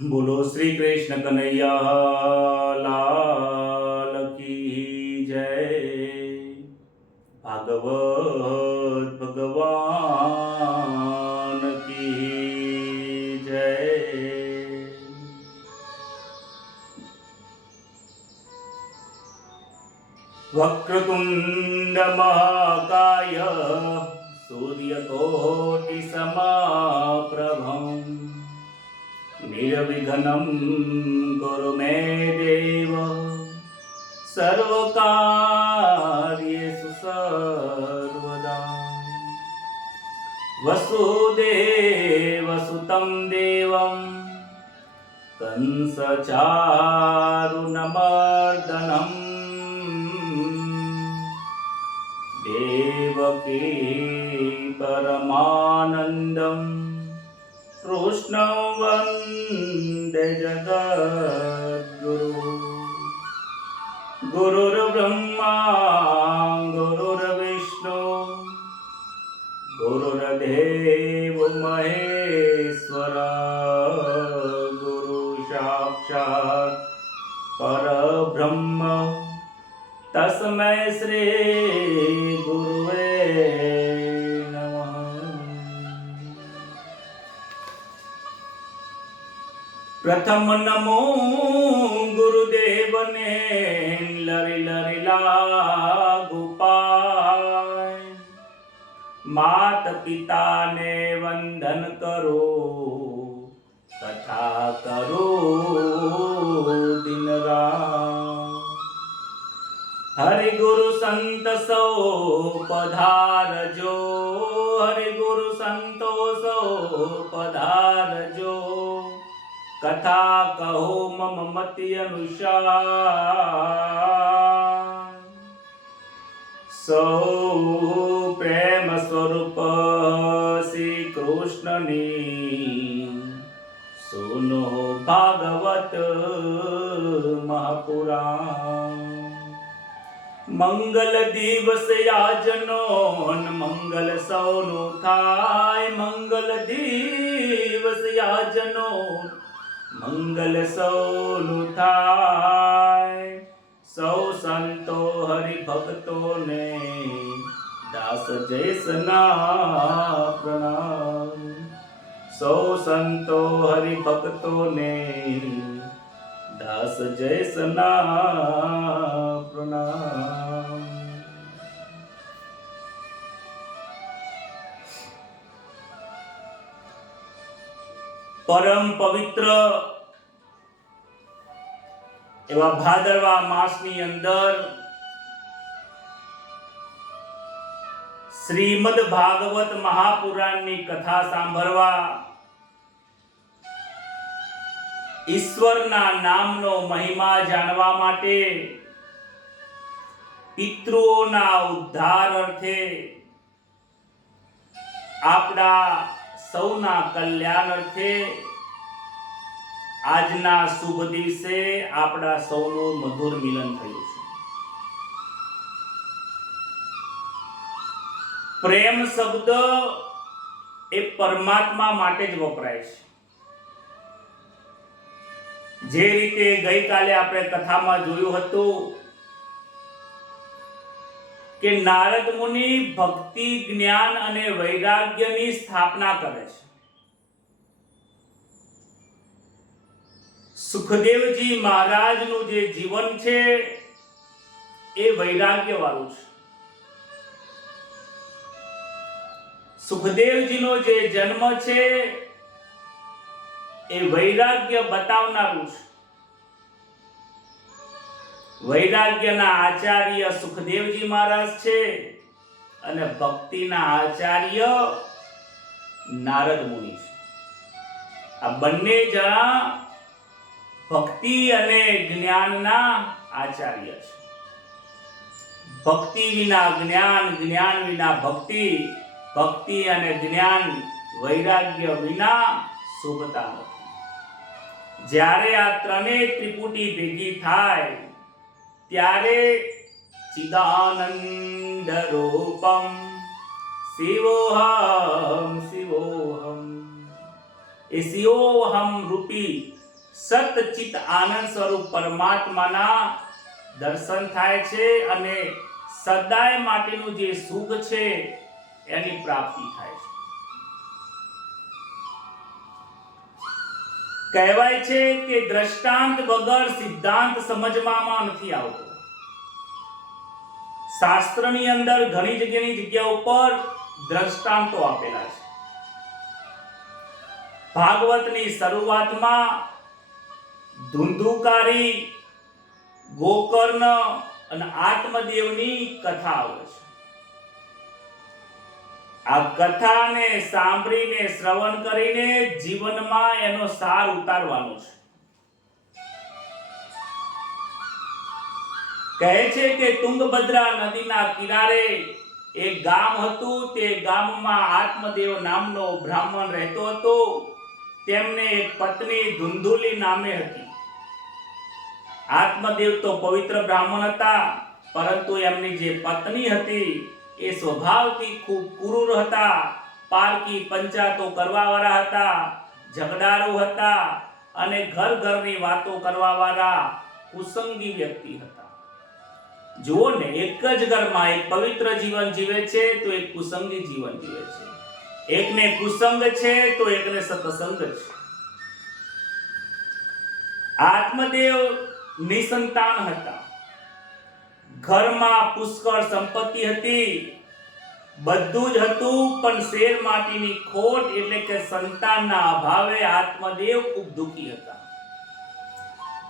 बोलो श्री कृष्ण कन्हैया लाल की जय। भागवत भगवान की जय। वक्रतुंड महाकाय सूर्यकोटि समाप्रभम् निर्विघ्नं कुरु मे देव सर्वकार्येषु सर्वदा। वसुदेवसुतं देवं कंसचारुनमर्दनम् देवकी परमानन्दम् कृष्णं वन्दे जगद्गुरु। गुरुर्ब्रह्मा गुरुर्विष्णु गुरुर्देवो महेश्वरा गुरु साक्षात् परब्रह्म तस्मै श्री गुरुवे नमः। प्रथम नमो गुरुदेव ने लरि लरि लागू पाय। मात पिता ने वंदन करो कथा करो दिन रात। हरि गुरु संत सो पधारजो हरि गुरु संतो सो पधारजो। कथा कहो मम मति अनुसार। सो प्रेम स्वरूप श्री कृष्ण ने सुनो भागवत महापुराण। मंगल दिवस याजनो मंगल सौनु थाय। मंगल दिवस याजनो मंगल सौनु थाय। सौ संतो हरि भक्तो ने दास जैसना प्रणाम। सौ संतो हरि भक्तो ने दास जैसना प्रणाम। परम पवित्र एवा भादरवा मासनी अंदर श्रीमद भागवत महापुराणनी कथा सांभळवा ईश्वरना नामनो महिमा जानवा माटे पितृओना उद्धार अर्थे आपड़ा सौना कल्याण अर्थे આજના શુભ દિવસે આપણા સૌનું મધુર મિલન થયું છે। પ્રેમ શબ્દ એ પરમાત્મા માટે જ વપરાય છે। જે રીતે ગઈકાલે આપણે કથામાં જોયું હતું કે નારદ મુનિ ભક્તિ જ્ઞાન અને વૈરાગ્યની સ્થાપના કરે છે। સુખદેવજી મહારાજનું જે જીવન છે એ વૈરાગ્ય વાળું છે। સુખદેવજીનો જે જન્મ છે એ વૈરાગ્ય બતાવનારું છે। વૈરાગ્યના આચાર્ય સુખદેવજી મહારાજ છે અને ભક્તિના આચાર્ય નારદ મુનિ છે। આ બંને જણા भक्ति अने ज्ञानना आचार्य छे। भक्ति विना ज्ञान ज्ञान विना भक्ति भक्ति अने ज्ञान वैराग्य विना शोभता नथी। ज्यारे आ त्रणेय त्रिपुटी भेगी थाय त्यारे चिदानंद रूपम शिवोहम शिवोहम। ए शिवोहम रूपी સતચિત આનંદ સ્વરૂપ પરમાત્માના દર્શન થાય છે અને સદાય માટેનું જે સુખ છે એની પ્રાપ્તિ થાય છે. કહેવાય છે કે દ્રષ્ટાંત વગર સિદ્ધાંત સમજવામાં નથી આવતો. શાસ્ત્રની અંદર ઘણી જગ્યા ઉપર દ્રષ્ટાંતો આપેલા છે. ભાગવતની શરૂઆતમાં ધુંધુકારી, ગોકર્ણ અને આત્મદેવની કથા આવે છે. આ કથાને સાંભળીને શ્રવણ કરીને જીવનમાં એનો સાર ઉતારવાનો છે. કહે છે કે તુંગભદ્રા નદીના કિનારે એક ગામ હતું. તે ગામમાં આત્મદેવ નામનો બ્રાહ્મણ રહેતો હતો. તેમને એક પત્ની ધુંધુલી નામે હતી. આત્મદેવ તો પવિત્ર બ્રાહ્મણ હતા, પરંતુ એમની જે પત્ની હતી એ સ્વભાવથી ખૂબ ક્રૂર હતા. પારકી પંચાતો કરવાવાળા હતા, ઝઘડાળુ હતા અને ઘરની વાતો કરવાવાળા કુસંગી વ્યક્તિ હતા. જુઓ ને, એક જ ઘરમાં એક પવિત્ર જીવન જીવે છે તો એક કુસંગી જીવન જીવે છે. એકને કુસંગ છે તો એકને સત્સંગ છે. આત્મદેવ નિસંતાન હતા. ઘરમાં પુષ્કળ સંપત્તિ હતી, બધું જ હતું, પણ શેર માટીની ખોટ એટલે કે સંતાનના અભાવે આત્મદેવ ખૂબ દુઃખી હતા.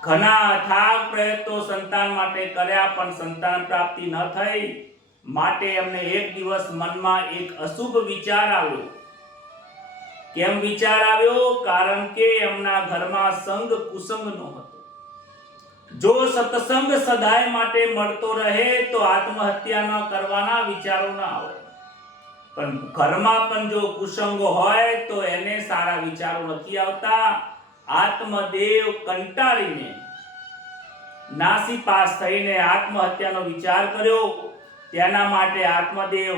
ઘણા અથાગ પ્રયત્નો સંતાન માટે કર્યા, પણ સંતાન પ્રાપ્તિ ન થઈ. માટે એમને એક દિવસ મનમાં એક અશુભ વિચાર આવ્યો. કેમ વિચાર આવ્યો? કારણ કે એમના ઘરમાં સંગ કુસંગનો હતો. જો સત્સંગ સદાય માટે મળતો રહે તો આત્મહત્યા ન કરવાના વિચારો ન આવે. પણ ઘરમાં પણ જો કુસંગો હોય તો એને સારા વિચારો નથી આવતા. આત્મદેવ કંટાળીને નાસીપાસ થઈને આત્મહત્યાનો વિચાર કર્યો. તેના માટે આત્મદેવ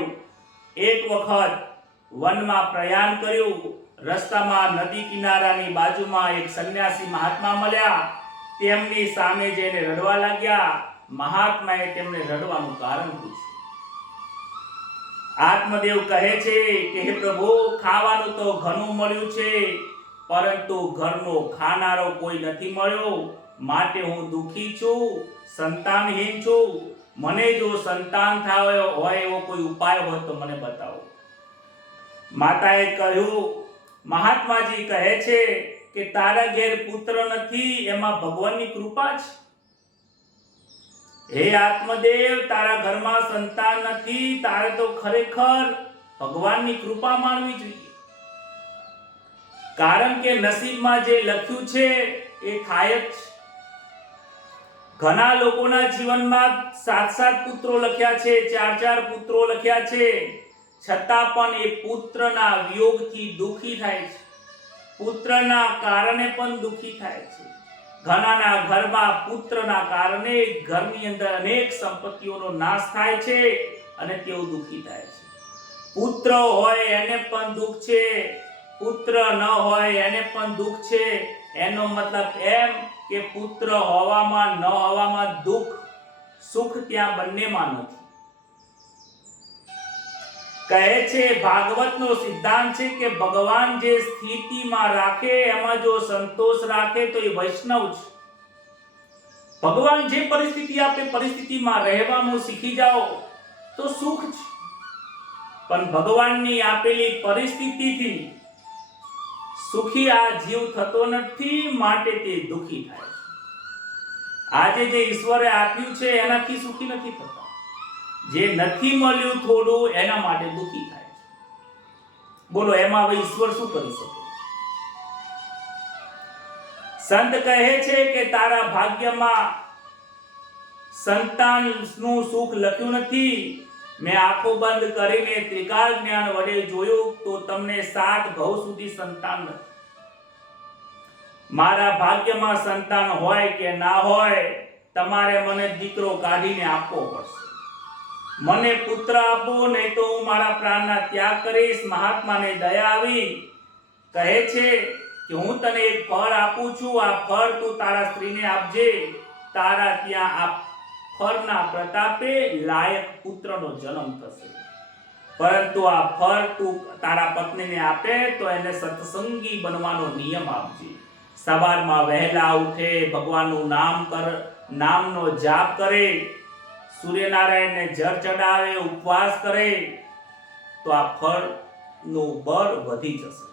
એક વખત વનમાં પ્રયાણ કર્યું. રસ્તામાં નદી કિનારાની બાજુમાં એક સંન્યાસી મહાત્મા મળ્યા. તેમની સામે જઈને રડવા લાગ્યા. મહાત્માએ તેમને રડવાનું કારણ પૂછ્યું. આત્મદેવ કહે છે કે હે પ્રભુ, ખાવાનું તો ઘણું મળ્યું છે, પરંતુ ઘરનો ખાનારો કોઈ નથી મળ્યો. માટે હું દુઃખી છું, સંતાનહીન છું. મને જો સંતાન થાય હોય એવો કોઈ ઉપાય હોય તો મને બતાવો. માતાએ કહ્યું, મહાત્માજી કહે છે કે તારા ઘેર પુત્ર નથી, એમાં ભગવાનની કૃપા છે. હે આત્મદેવ, તારા ઘરમાં સંતાન નથી, તારે તો ખરેખર ભગવાનની કૃપા માનવી જોઈએ. કારણ કે નસીબમાં જે લખ્યું છે એ થાય જ છે. ઘણા લોકોના જીવનમાં 7 પુત્રો લખ્યા છે, 4 પુત્રો લખ્યા છે, છતાં પણ એ પુત્રના વિયોગથી દુઃખી થાય છે. પુત્રના કારણે પણ દુઃખી થાય છે. ઘણાના ઘરમાં પુત્રના કારણે ઘરની અંદર અનેક સંપત્તિઓનો નાશ થાય છે અને તેઓ દુઃખી થાય છે. પુત્ર હોય એને પણ દુઃખ છે, પુત્ર ન હોય એને પણ દુઃખ છે. એનો મતલબ એમ કે પુત્ર હોવામાં ન હોવામાં દુઃખ, સુખ ત્યાં બંનેમાં નથી. કહે છે, ભાગવતનો સિદ્ધાંત છે કે ભગવાન જે સ્થિતિમાં રાખે એમાં જો સંતોષ રાખે તો એ વૈષ્ણવ છે. ભગવાન જે પરિસ્થિતિ આપે પરિસ્થિતિમાં રહેવાનું શીખી જાઓ તો સુખ છે. પણ ભગવાનની આપેલી પરિસ્થિતિથી સુખી આ જીવ થતો નથી, માટે તે દુઃખી થાય છે. આજે જે ઈશ્વરે આપ્યું છે એનાથી સુખી નથી થતા. જે નથી મળ્યું થોડું એના માટે દુઃખી થાય છે. બોલો, એમાં હવે ઈશ્વર શું કરી શકે? સંત કહે છે કે તારા ભાગ્યમાં સંતાનનું સુખ લખ્યું નથી. મેં આંખો બંધ કરીને ત્રિકાળ જ્ઞાન વડે જોયું તો તમને 7 ભવ સુધી સંતાન નથી. મારા ભાગ્યમાં સંતાન હોય કે ના હોય, તમારે મને દીકરો કાઢીને આપવો પડશે. મને પુત્ર આપો, નહીં તો હું મારા પ્રાણના ત્યાગ કરીશ. મહાત્માને દયા આવી. કહે છે કે હું તને એક ફળ આપું છું, આ ફળ તું તારા સ્ત્રીને આપજે, તારા ત્યાં આ ફળના પ્રતાપે લાયક પુત્રનો જન્મ થશે. પરંતુ આ ફળ તું તારા પત્નીને આપે તો એને સત્સંગી બનવાનો નિયમ આપજે. સવારમાં વહેલા ઉઠે, ભગવાનનું નામનો જાપ કરે, સૂર્યનારાયણને જળ ચડાવે, ઉપવાસ કરે, તો આ ફળનું બળ વધી જશે.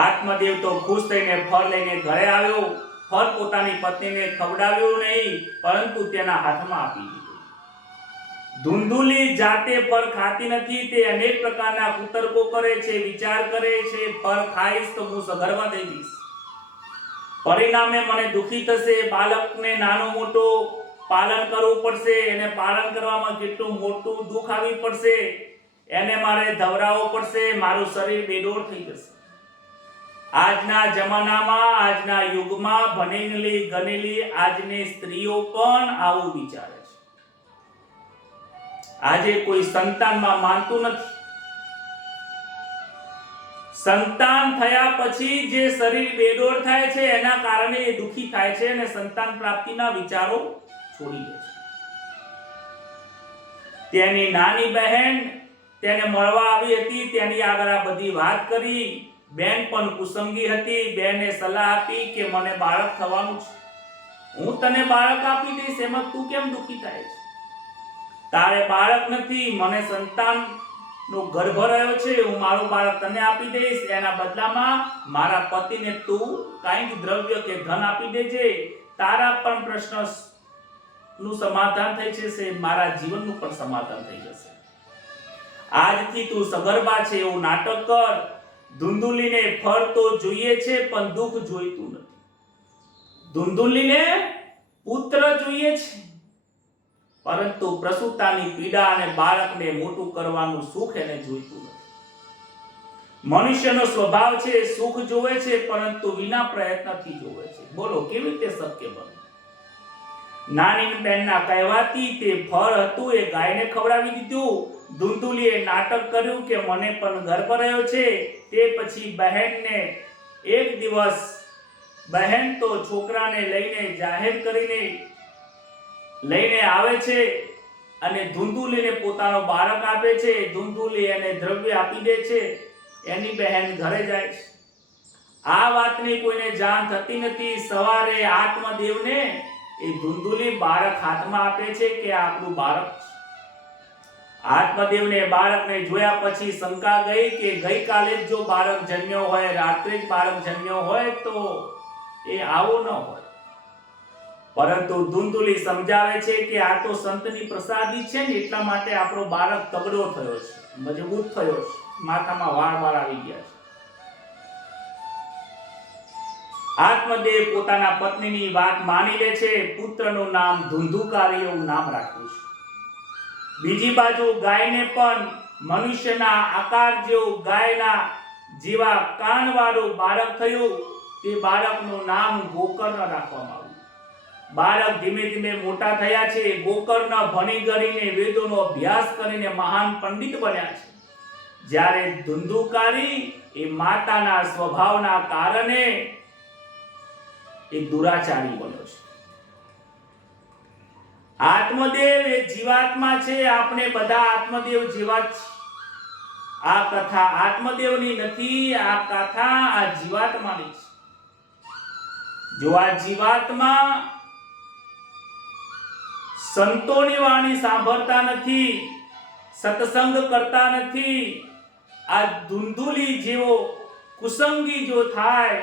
આત્મદેવ તો ખુશ થઈને ફળ લઈને ઘરે આવ્યો. ફળ પોતાની પત્નીને ખવડાવ્યું નહીં, પરંતુ તેના હાથમાં આપી દીધું. ધુંધુલી જાતે ફળ ખાતી નથી. તે અનેક પ્રકારના કુતર્કો કરે છે, વિચાર કરે છે, ફળ ખાઈશ તો હું સગર્ભા થઈ જઈશ, પરિણામે મને દુખી થશે, બાળકને નાનો મોટો પાલન કરવું પડશે, એને પાલન કરવામાં કેટલું મોટું દુઃખ આવી પડશે, એને મારે ધવરાવવો પડશે, મારું શરીર બેડોળ થઈ જશે. આજના જમાનામાં, આજના યુગમાં ભણેલી ગણેલી આજની સ્ત્રીઓ પણ આવું વિચારે છે. આજે કોઈ સંતાનમાં માનતું નથી. સંતાન થયા પછી જે શરીર બેડોળ થાય છે એના કારણે એ દુખી થાય છે અને સંતાન પ્રાપ્તિના વિચારો છોડી દે છે. તેની નાની બહેન તેને મળવા આવી હતી, તેની આગળ આ બધી વાત કરી. બેન પણ કુસંગી હતી. બેને સલાહ આપી કે મને બાળક થવાનું છે, હું તને બાળક આપી દઈશ, એમાં તું કેમ દુખી થાય છે? તારે બાળક નથી, મને સંતાનનો ગર્ભ રહ્યો છે, હું મારું બાળક તને આપી દઈશ, એના બદલામાં મારા પતિને તું કાંઈક દ્રવ્ય કે ધન આપી દેજે, તારા પણ પ્રશ્નનું સમાધાન થઈ જશે, મારા જીવનનું પણ સમાધાન થઈ જશે. આજથી તું સગર્ભા છે એવું નાટક કર. ધુંધુલીને ફળ તો જોઈએ છે પણ દુઃખ જોઈતું નથી. ધુંધુલીને પુત્ર જોઈએ છે પરંતુ પ્રસૂતાની પીડા અને બાળકને મોટું કરવાનું સુખ એને જોઈતું નથી. મનુષ્યનો સ્વભાવ છે સુખ જોવે છે પરંતુ વિના પ્રયત્નથી જોવે છે. બોલો કેવી રીતે શક્ય બને? નાની બેનના કહેવાથી તે ફળ હતું એ ગાયને ખવડાવી દીધું. ધુંધુલીએ નાટક કર્યું કે મને પણ ગર્ભ રહ્યો છે. તે પછી બહેનને એક દિવસ બહેન તો છોકરાને લઈને જાહેર કરીને લઈને આવે છે અને ધુંધુલીને પોતાનો બાળક આપે છે. ધુંધુલી એને દ્રવ્ય આપી દે છે. એની બહેન ઘરે જાય છે. આ વાતની કોઈને જાણ થતી નથી. સવારે આત્મદેવને એ ધુંધુલી બાળક હાથમાં આપે છે કે આપણું બાળક છે. આત્મદેવને બાળકને જોયા પછી શંકા ગઈ કે ગઈકાલે જો બાળક જન્મ્યો હોય, રાત્રે જ બાળક જન્મ્યો હોય તો એ આવો ન હોય. પરંતુ ધુંધુલી સમજાવે છે કે આ તો સંતની પ્રસાદી છે ને એટલા માટે આપણો બાળક તગડો થયો છે, મજબૂત થયો છે, માથામાં વાળ આવી ગયા છે. આત્મદેવ પોતાના પત્નીની વાત માની લે છે. પુત્રનું નામ ધુંધુકારી એવું નામ રાખ્યું છે. બીજી બાજુ ગાયને પણ મનુષ્યના આકાર જેવું ગાયના જેવા કાનવાળું બાળક થયું. તે બાળકનું નામ ગોકર્ણ રાખવામાં આવ્યું. બાળક ધીમે ધીમે મોટા થયા છે. ગોકર્ણ ભણી ગણીને વેદોનો અભ્યાસ કરીને મહાન પંડિત બન્યા છે. જ્યારે ધુંધુકારી એ માતાના સ્વભાવના કારણે એ દુરાચારી બન્યો છે. આત્મદેવ એ જીવાત્મા છે. આપણે બધા આત્મદેવ જેવા જ છીએ. આ કથા આત્મદેવની નથી, આ કથા આ જીવાત્માની છે. જો આ જીવાત્મા સંતોની વાણી સાંભળતા નથી, સત્સંગ કરતા નથી, આ ધુંધુલી જેવો કુસંગી જો થાય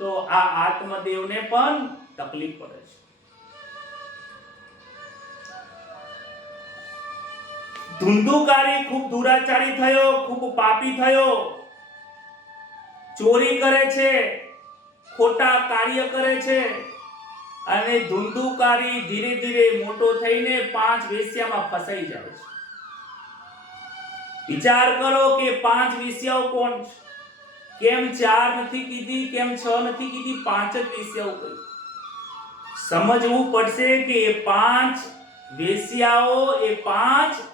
તો આ આત્મદેવને પણ તકલીફ પડે છે. ધુંધુકારી ખૂબ દુરાચારી થયો, ખૂબ પાપી થયો. ચોરી કરે છે, ખોટા કાર્ય કરે છે અને ધુંધુકારી ધીરે ધીરે મોટો થઈને 5 વેશ્યામાં ફસાઈ જાય છે. વિચાર કરો કે 5 વેશ્યાઓ કોણ છે? કેમ 4 નથી કીધી, કેમ 6 નથી કીધી, 5 જ વેશ્યાઓ કહી? સમજવું પડશે કે એ 5 વેશ્યાઓ એ 5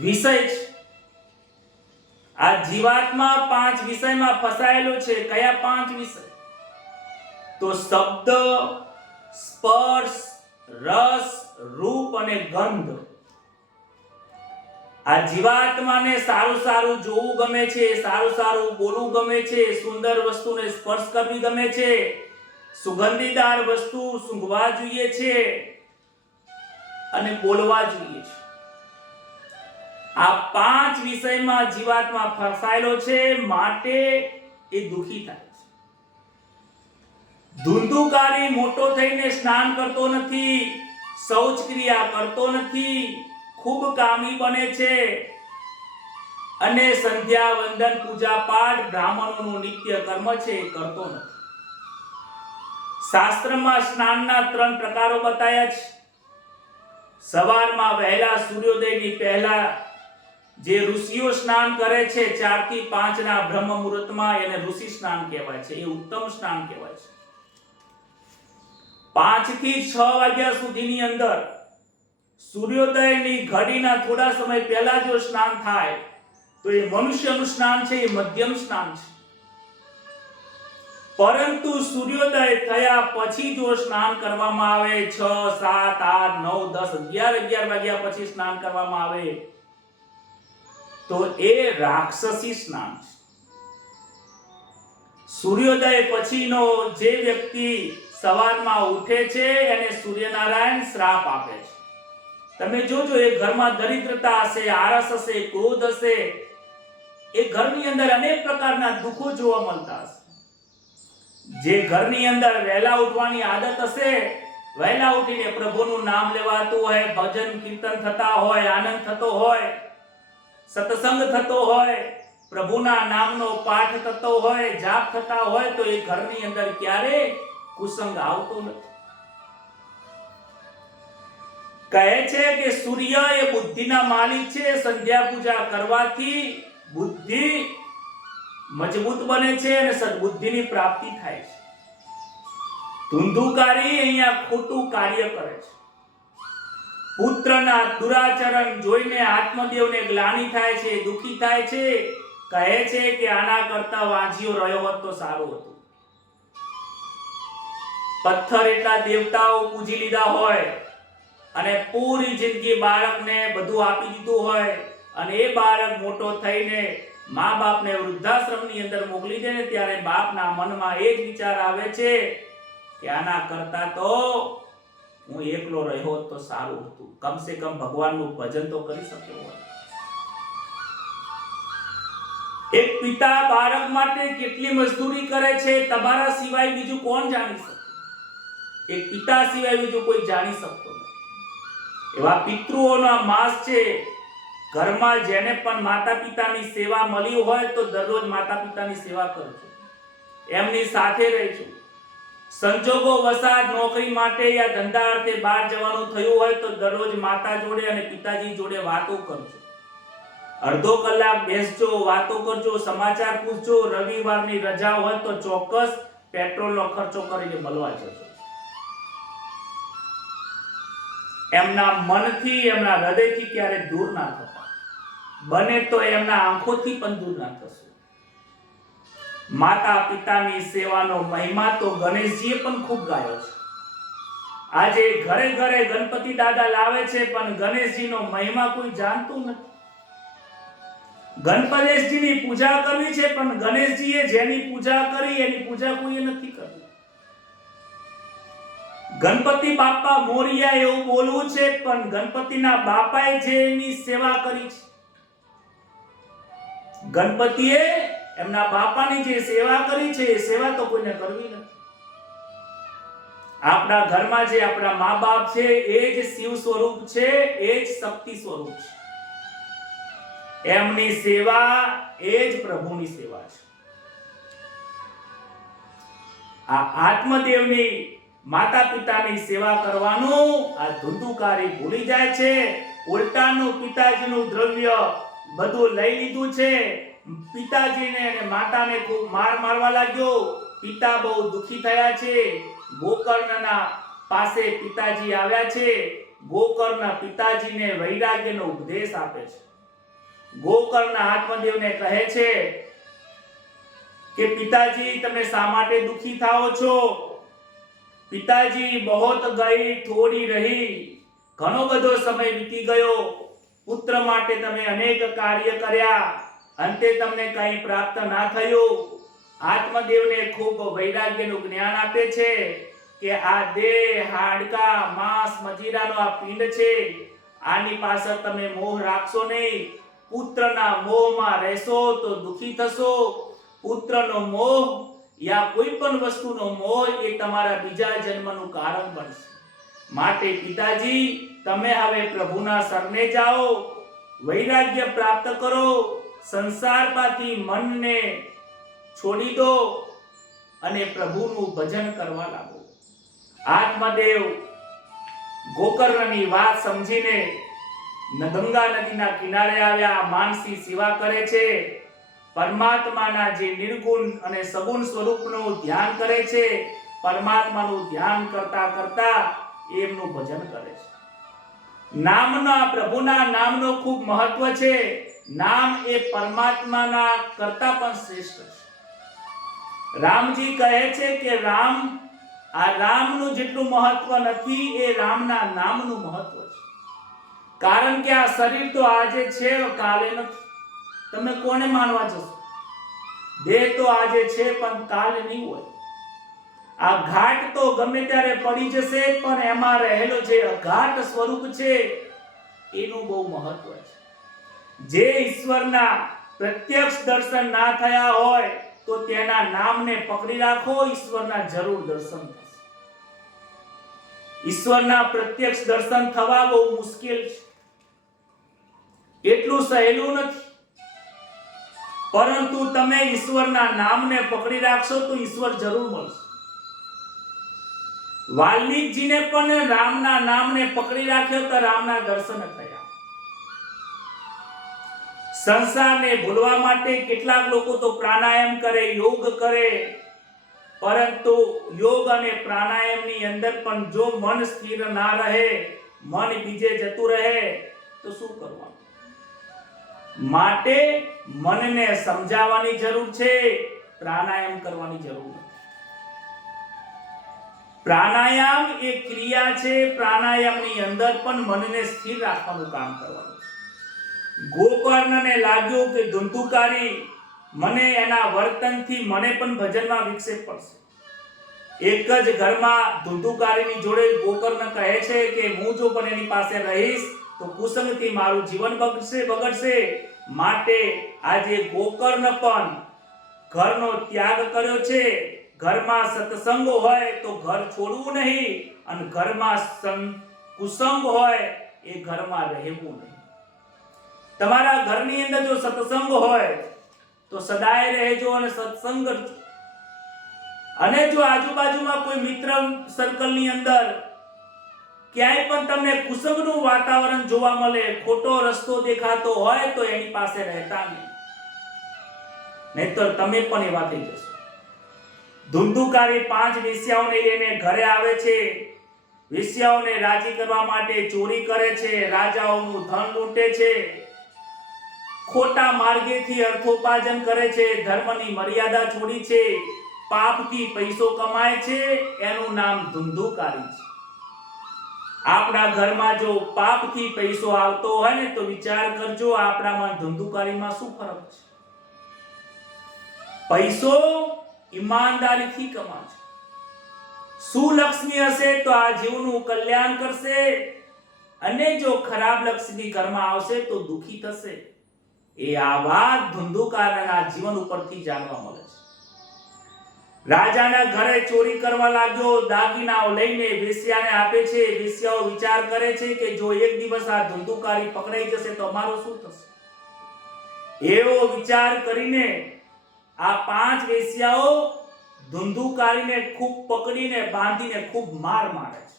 વિષય છે. આ જીવાત્મા 5 વિષયમાં ફસાયેલો છે. કયા 5 વિષય? તો શબ્દ, સ્પર્શ, રસ, રૂપ અને ગંધ. આ જીવાત્માને સારું સારું જોવું ગમે છે, સારું સારું બોલવું ગમે છે, સુંદર વસ્તુને સ્પર્શ કરવી ગમે છે, સુગંધીદાર વસ્તુ સૂંઘવા જોઈએ છે અને બોલવા જોઈએ છે. આ 5 વિષયમાં જીવાત્મા ફસાયેલો છે, માટે એ દુખી થાય છે. ધુંધુકારી મોટો થઈને સ્નાન કરતો નથી, શૌચ ક્રિયા કરતો નથી, ખૂબ કામી બને છે અને સંધ્યા વંદન પૂજા પાઠ બ્રાહ્મણોનું નિત્ય કર્મ છે એ કરતો નથી. શાસ્ત્રમાં સ્નાનના 3 પ્રકારો બતાવ્યા છે. સવારમાં વહેલા સૂર્યોદયની પહેલા જે ઋષિઓ સ્નાન કરે છે 4 થી 5 ના બ્રહ્મ મુહૂર્તમાં, એને ઋષિ સ્નાન કહેવાય છે. એ ઉત્તમ સ્નાન કહેવાય છે. 5 થી 6 વાગ્યા સુધીની અંદર સૂર્યોદયની ઘડીના થોડા સમય પહેલા જો સ્નાન થાય તો એ મનુષ્યનું સ્નાન છે, એ મધ્યમ સ્નાન છે. પરંતુ સૂર્યોદય થયા પછી જો સ્નાન કરવામાં આવે 6, 7, 8, 9, 10, 11 વાગ્યા પછી સ્નાન કરવામાં આવે તો એ રાક્ષસી સ્નાન છે. સૂર્યોદય પછીનો જે વ્યક્તિ સવારમાં ઉઠે છે એને સૂર્યનારાયણ શ્રાપ આપે છે. તમે જોજો, એ ઘરમાં દરિદ્રતા હશે, આળસ હશે, ક્રોધ હશે, એ ઘરની અંદર અનેક પ્રકારના દુઃખો જોવા મળતા હશે. જે ઘરની અંદર વહેલા ઉઠવાની આદત હશે, વહેલા ઉઠીને પ્રભુનું નામ લેવાતું હોય, ભજન કીર્તન થતા હોય, આનંદ થતો હોય, સત્સંગ થતો હોય, પ્રભુના નામનો પાઠ થતો હોય, જાપ થતા હોય, તો એ ઘરની અંદર ક્યારે કુસંગ આવતો નથી. કહે છે કે સૂર્ય એ બુદ્ધિના માલિક છે. સંધ્યા પૂજા કરવાથી બુદ્ધિ મજબૂત બને છે અને સદબુદ્ધિની પ્રાપ્તિ થાય છે. ધુંધુકારી અહીંયા ખોટું કાર્ય કરે છે. પુત્રના દુરાચરણ જોઈને આત્મદેવને ગ્લાનિ થાય છે, દુખી થાય છે. કહે છે કે આના કરતા વાંઝિયો રહ્યો હોત તો સારું હતું. પથ્થર એટલા દેવતાઓ પૂજી લીધા હોય અને પૂરી જિંદગી બાળકને બધું આપી દીધું હોય અને એ બાળક મોટો થઈને મા બાપને વૃદ્ધાશ્રમની અંદર મોકલી દે ને ત્યારે બાપના મનમાં એ જ વિચાર આવે છે કે આના કરતા તો હું એકલો રહ્યો હોત તો સારું હતું. કમસે કમ ભગવાનનું ભજન તો કરી શક્યો હોત. એક પિતા બાળક માટે કેટલી મજદૂરી કરે છે તમારા સિવાય બીજું કોણ જાણી શકે? એક પિતા સિવાય બીજું કોઈ જાણી શકતો નથી. એવા પિતૃઓના માસ છે. ઘરમાં જેને પણ માતા પિતાની સેવા મળી હોય તો દરરોજ માતા પિતાની સેવા કરજો, એમની સાથે રહેજો. સંજોગો વસાત નોકરી માટે યા ધંધા અર્થે બહાર જવાનું થયું હોય તો દરરોજ માતા જોડે અને પિતાજી જોડે વાતો કરજો. અડધો કલાક બેસજો, વાતો કરજો, સમાચાર પૂછજો. રવિવારની રજા હોય તો ચોક્કસ પેટ્રોલનો ખર્ચો કરીને મળવા જજો. એમના મનથી, એમના હૃદયથી ક્યારે દૂર ના થતા. બને તો એમના આંખોથી પણ દૂર ના થશો. માતા પિતાની સેવાનો મહિમા તો ગણેશજીએ પણ ખૂબ ગાયો છે. આજે ઘરે ઘરે ગણપતિ દાદા લાવે છે પણ ગણેશજીનો મહિમા કોઈ જાણતું નથી. ગણપતેશજીની પૂજા કરવી છે પણ ગણેશજીએ જેની પૂજા કરી એની પૂજા કોઈએ નથી કરી. ગણપતિ બાપા મોરિયા એવું બોલવું છે પણ ગણપતિના બાપાએ જે એની સેવા કરી છે, ગણપતિએ એમના બાપાની જે સેવા કરી છે એ સેવા તો કોઈને કરવી નથી. આપણા ઘરમાં જે આપણા મા બાપ છે એ જ શિવ સ્વરૂપ છે, એ જ શક્તિ સ્વરૂપ છે. એમની સેવા એ જ પ્રભુની સેવા છે. આ આત્મદેવની માતા પિતાની સેવા કરવાનું આ ધુંધુકારી ભૂલી જાય છે. ઉલટાનું પિતાજીનું દ્રવ્ય બધું લઈ લીધું છે. પિતાજીને અને માતાને ખૂબ મારવા લાગ્યો. પિતા બહુ દુખી થયા છે. ગોકર્ણના પાસે પિતાજી આવ્યા છે. ગોકર્ણ પિતાજીને વૈરાગ્યનો ઉપદેશ આપે છે. ગોકર્ણ આત્મદેવને કહે છે કે પિતાજી તમે શા માટે દુખી થાઓ છો? પિતાજી બહોત ગઈ થોડી રહી, ઘણો બધો સમય વીતી ગયો, પુત્ર માટે તમે અનેક કાર્ય કર્યા, અંતે તમને કંઈ પ્રાપ્ત ના થયું. આત્મદેવને ખૂબ વૈરાગ્યનું જ્ઞાન આપે છે કે આ દેહ, હાડકા, માંસ, મજીરાનો આ પિંડ છે, આની પાછળ તમે મોહ રાખશો નહીં. પુત્રના મોહમાં રહેશો તો દુખી થશો. પુત્રનો મોહ યા કોઈ પણ વસ્તુનો મોહ એ તમારા બીજા જન્મનું કારણ બનશે. માટે પિતાજી તમે હવે પ્રભુના શરણે જાઓ, વૈરાગ્ય પ્રાપ્ત કરો, સંસારમાંથી મનને છોડી દો અને પ્રભુનું ભજન કરવા લાગો. આત્મદેવ ગોકર્ણની વાત સમજીને ગંગા નદીના કિનારે આવ્યા, માનસી સેવા કરે છે, પરમાત્માના જે નિર્ગુણ અને સગુણ સ્વરૂપનું ધ્યાન કરે છે. પરમાત્માનું ધ્યાન કરતા કરતા એમનું ભજન કરે છે. નામના, પ્રભુના નામનો ખૂબ મહત્વ છે. નામ એ પરમાત્માના કરતા પણ શ્રેષ્ઠ છે. રામજી કહે છે કે રામ, આ રામનું જેટલું મહત્વ નથી એ રામના નામનું મહત્વ છે. કારણ કે આ શરીર તો આજે છે, કાલે નથી. તમે કોને માનવા જશો? દેહ તો આજે છે પણ કાલે નહીં હોય. આ ઘાટ તો ગમે ત્યારે પડી જશે, પણ એમાં રહેલો જે અઘાટ સ્વરૂપ છે એનું બહુ મહત્વ છે. જે ઈશ્વરના પ્રત્યક્ષ દર્શન ના થયા હોય તો તેના નામને પકડી રાખો, ઈશ્વરના જરૂર દર્શન થશે. ઈશ્વરના પ્રત્યક્ષ દર્શન થવા બહુ મુશ્કેલ છે, એટલું સહેલું નથી. પરંતુ તમે ઈશ્વરના નામને પકડી રાખશો તો ઈશ્વર જરૂર મળશે. વાલ્મીકજીને પણ રામના નામને પકડી રાખ્યો તો રામના દર્શન થયા. સંસારને ભૂલવા માટે કેટલાક લોકો તો પ્રાણાયામ કરે, યોગ કરે, પરંતુ યોગ અને પ્રાણાયામની અંદર પણ જો મન સ્થિર ના રહે, મન બીજે જતું રહે તો શું કરવાનું? માટે મનને સમજાવવાની જરૂર છે, પ્રાણાયામ કરવાની જરૂર નથી. પ્રાણાયામ એ ક્રિયા છે. પ્રાણાયામની અંદર પણ મનને સ્થિર રાખવાનું કામ કરવાનું છે. ગોકર્ણને લાગ્યું કે ધુંધુકારી મને એના વર્તનથી મને પણ ભજનમાં વિક્ષેપ પડશે. એક જ ઘરમાં ધુંધુકારીની જોડે ગોકર્ણ કહે છે કે હું જો પણ એની પાસે રહીશ તો કુસંગથી મારું જીવન બગડશે. માટે આજે ગોકર્ણ પણ ઘરનો ત્યાગ કર્યો છે. ઘરમાં સત્સંગ હોય તો ઘર છોડવું નહીં, અને ઘરમાં કુસંગ હોય એ ઘરમાં રહેવું નહીં. તમારા ઘરની અંદર જો સત્સંગ હોય તો સદાય રહેજો અને સત્સંગ કરજો. અને જો આજુબાજુમાં કોઈ મિત્ર સર્કલની અંદર ક્યાંય પણ તમને કુસંગનું વાતાવરણ જોવા મળે, ખોટો રસ્તો દેખાતો હોય તો એની પાસે રહેતા નહીં, નહીતર તમે પણ એવા થઈ જશો. ધુંધુકારી 5 વેશ્યાઓને લઈને ઘરે આવે છે. વેશ્યાઓને રાજી કરવા માટે ચોરી કરે છે, રાજાઓનું ધન લૂંટે છે, ખોટા માર્ગેથી અર્થોપાર્જન કરે છે, ધર્મની મર્યાદા છોડી છે, પાપથી પૈસો કમાય છે. એનું નામ ધુંધુકારી છે. આપણા ઘરમાં જો પાપથી પૈસો આવતો હોય ને તો વિચાર કરજો આપણામાં ધુંધુકારીમાં શું ફરક છે. પૈસો ઈમાનદારીથી કમાજો. સુલક્ષણી હશે તો આ જીવનું કલ્યાણ કરશે, અને જો ખરાબ લક્ષ્મી ઘરમાં આવશે તો દુખી થશે. એ આ વાત ધુંધુકારના જીવન ઉપરથી જાણવા મળે છે. રાજાના ઘરે ચોરી કરવા લાગ્યો, દાગીનાઓ લઈને વેશ્યાને આપે છે. વેશ્યાઓ વિચાર કરે છે કે જો એક દિવસ આ ધુંધુકારી પકડાઈ જશે તો અમારું શું થશે. એવો વિચાર કરીને આ 5 વેશ્યાઓ ધુંધુકારીને ખૂબ પકડીને બાંધીને ખૂબ માર મારે છે.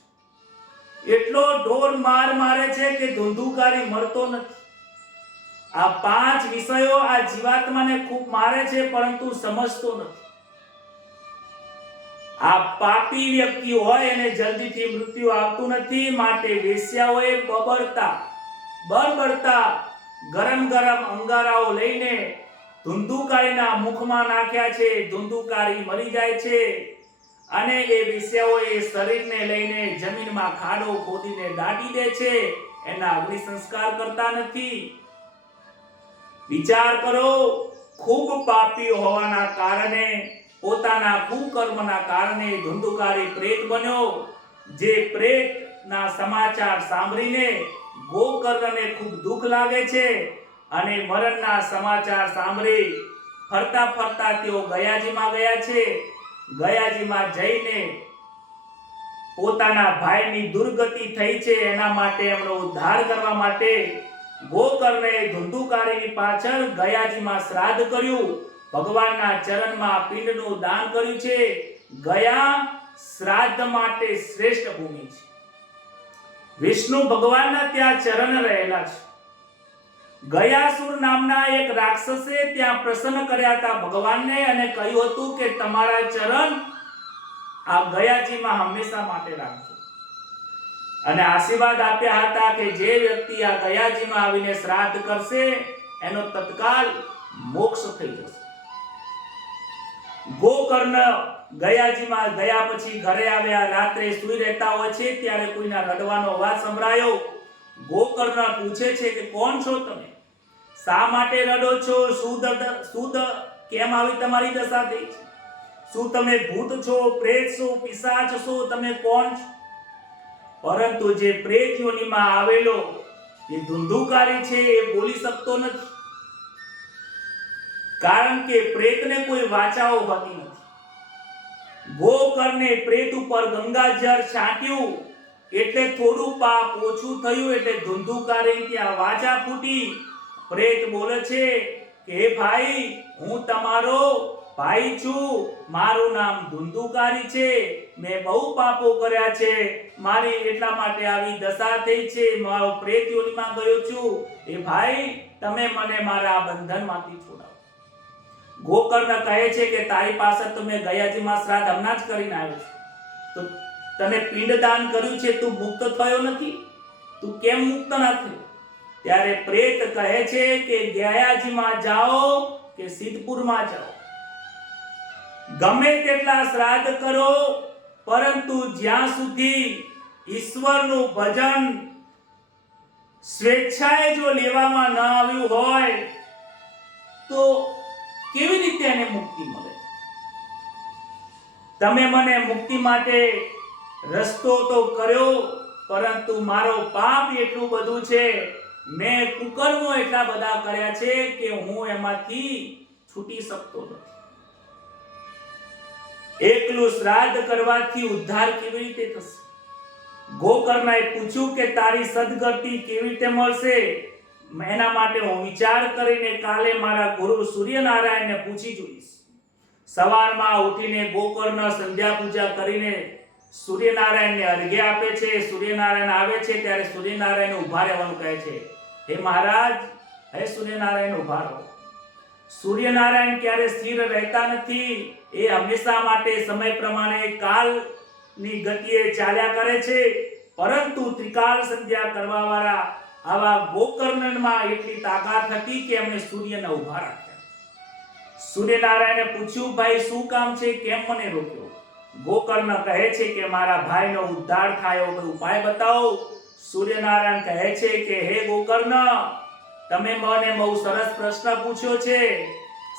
એટલો ઢોર માર મારે છે કે ધુંધુકારી મરતો નથી. આ 5 વિષયો આ જીવાત્માને ખૂબ મારે છે, પરંતુ સમજતો નથી. આ પાપી વ્યક્તિ હોય એને જલ્દીથી મૃત્યુ આવતું નથી. માટે વેશ્યાઓએ બળબડતા ગરમ ગરમ અંગારાઓ લઈને ધુંધુકારીના મુખમાં નાખ્યા છે. ધુંધુકારી મરી જાય છે અને એ વેશ્યાઓએ શરીરને લઈને જમીનમાં ખાડો ખોદીને દાટી દે છે. એના અગ્નિ સંસ્કાર કરતા નથી. વિચાર કરો, ખૂબ પાપી હોવાના કારણે, પોતાના કુકર્મના કારણે ધુંધુકારી પ્રેત બન્યો. જે પ્રેતના સમાચાર સાંભળીને ગોકર્ણને ખૂબ દુઃખ લાગે છે અને મરણના સમાચાર સાંભળી ફરતા ફરતા તેઓ ગયાજીમાં ગયા છે. ગયાજીમાં જઈને પોતાના ભાઈની દુર્ગતિ થઈ છે એના માટે, એમનો ઉદ્ધાર કરવા માટે ગોકર્ણે ધુંધુકારીની પાછળ ગયાજીમાં શ્રાદ્ધ કર્યું. ભગવાનના ચરણમાં પિંડનું દાન કર્યું છે. ગયા શ્રાદ્ધ માટે શ્રેષ્ઠ ભૂમિ છે. વિષ્ણુ ભગવાનના ત્યાં ચરણ રહેલા છે. ગયાસુર નામના એક રાક્ષસે ત્યાં પ્રસન્ન કર્યા હતા ભગવાનને અને કહ્યું હતું કે તમારા ચરણ આ ગયાજીમાં હંમેશા માટે રાખજો. અને આશીર્વાદ આપ્યા હતા કે જે વ્યક્તિ આ ગયાજીમાં આવીને શ્રાદ્ધ કરશે એનો તત્કાલ મોક્ષ થઈ જશે. ગોકર્ણ ગયાજીમાં ગયા પછી ઘરે આવ્યા. રાત્રે સૂઈ રહેતા હોય છે ત્યારે કોઈના રડવાનો અવાજ સંભળાયો. ગોકર્ણ પૂછે છે કે કોણ છો તમે? શા માટે રડો છો? શું કેમ આવી તમારી દશા થઈ છે? શું તમે ભૂત છો, પ્રેત છો, પિશાચ છો? તમે કોણ છો? પરંતુ જે પ્રેત યોનિમાં આવેલો એ ધુંધુકારી છે એ બોલી શકતો નથી, કારણ કે પ્રેતને કોઈ વાચાઓ હોતી નથી. ગોકર્ણે પ્રેત ઉપર ગંગાજળ છાંટ્યું એટલે થોડું પાપ ઓછું થયું. એટલે ધુંધુકારી ત્યાં વાચા ફૂટી. પ્રેત બોલે છે કે હે ભાઈ, હું તમારો ભાઈ છું. મારું નામ ધુંધુકારી છે. મેં બહુ પાપો કર્યા છે. મારી એટલા માટે આવી દશા થઈ છે. મારો પ્રેત યોનિમાં ગયો છું. એ ભાઈ, તમે મને મારા બંધનમાંથી છોડાવો. ગોકર્ણ કહે છે કે તારી પાસે તો મેં ગયાજીમાં શ્રાદ્ધ હમણાં જ કરીને આવ્યો છું. તો તને પિંડદાન કર્યું છે, તું મુક્ત થયો નથી? તું કેમ મુક્ત ના થયો? ત્યારે પ્રેત કહે છે કે ગયાજીમાં જાઓ કે સિદ્ધપુરમાં જાઓ, ગમે તેટલા શ્રાદ્ધ કરો, પરંતુ જ્યાં સુધી ઈશ્વરનું ભજન સ્વેચ્છાએ જો લેવામાં ન આવ્યું હોય તો કેવી રીતે એને મુક્તિ મળે? તમે મને મુક્તિ માટે રસ્તો તો કર્યો, પરંતુ મારો પાપ એટલું બધું છે, મેં કુકર્મો એટલા બધા કર્યા છે કે હું એમાંથી છૂટી શકતો નથી. એકલું શ્રાદ્ધ કરવાથી ઉદ્ધાર કેવી રીતે થશે? ગોકર્ણએ પૂછ્યું કે તારી સદગતિ કેવી રીતે મળશે? એના માટે હું વિચાર કરીને કાલે મારા ગુરુ સૂર્યનારાયણને પૂછી જોઈશ. સવારમાં ઉઠીને ગોકર્ણ સંધ્યા પૂજા કરીને સૂર્યનારાયણને અર્ઘ્ય આપે છે. સૂર્યનારાયણ આવે છે ત્યારે સૂર્યનારાયણ ઉભા રહેવાનું કહે છે. હે મહારાજ, હે સૂર્યનારાયણ ઉભા રહો. સૂર્યનારાયણ ક્યારે સ્થિર રહેતા નથી. એ હંમેશા માટે સમય પ્રમાણે કાલની ગતિએ ચાલ્યા કરે છે. પરંતુ ત્રિકાળ સંધ્યા કરવા વાળા આવા ગોકર્ણમાં એટલી તાકાત હતી કે એમણે સૂર્યને ઉભા રાખ્યા. સૂર્યનારાયણે પૂછ્યું, ભાઈ શું કામ છે, કેમ મને રોક્યો? ગોકર્ણ કહે છે કે મારા ભાઈનો ઉદ્ધાર થાય એવો કોઈ ઉપાય બતાવો. સૂર્યનારાયણ કહે છે કે હે ગોકર્ણ, તમે મને બહુ સરસ પ્રશ્ન પૂછ્યો છે.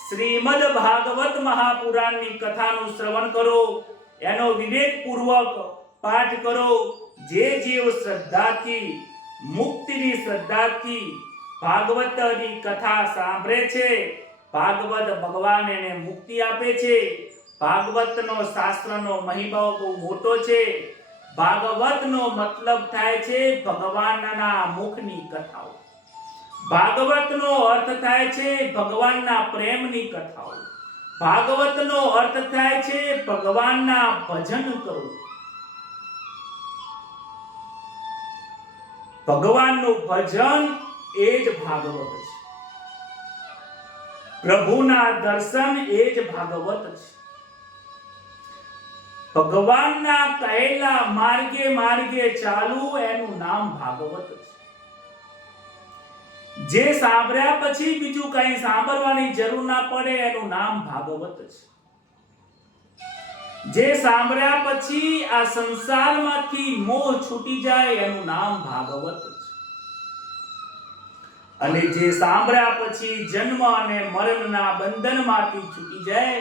શ્રીમદ ભાગવત મહાપુરાણની કથાનું શ્રવણ કરો, એનો વિવેકપૂર્વક પાઠ કરો. જે જીવ શ્રદ્ધાથી, મુક્તિની શ્રદ્ધાથી ભાગવતની કથા સાંભળે છે, ભાગવત ભગવાન એને મુક્તિ આપે છે. ભાગવતનો શાસ્ત્રનો મહિમા બહુ મોટો છે. ભાગવતનો મતલબ થાય છે ભગવાનના મુખની કથાઓ. ભાગવતનો અર્થ થાય છે ભગવાનના પ્રેમની કથાઓ. ભાગવતનો અર્થ થાય છે ભગવાનના ભજન કરવું. ભગવાનનું ભજન એ જ ભાગવત છે. પ્રભુના દર્શન એ જ ભાગવત છે. ભગવાનના કહેલા માર્ગે માર્ગે ચાલવું એનું નામ ભાગવત છે. જે સાંભળ્યા પછી બીજું કઈ સાંભળવાની જરૂર ના પડે એનું નામ ભાગવત છે. જે સાંભળ્યા પછી આ સંસારમાંથી મોહ છૂટી જાય એનું નામ ભાગવત છે. અને જે સાંભળ્યા પછી જન્મ અને મરણના બંધનમાંથી છૂટી જાય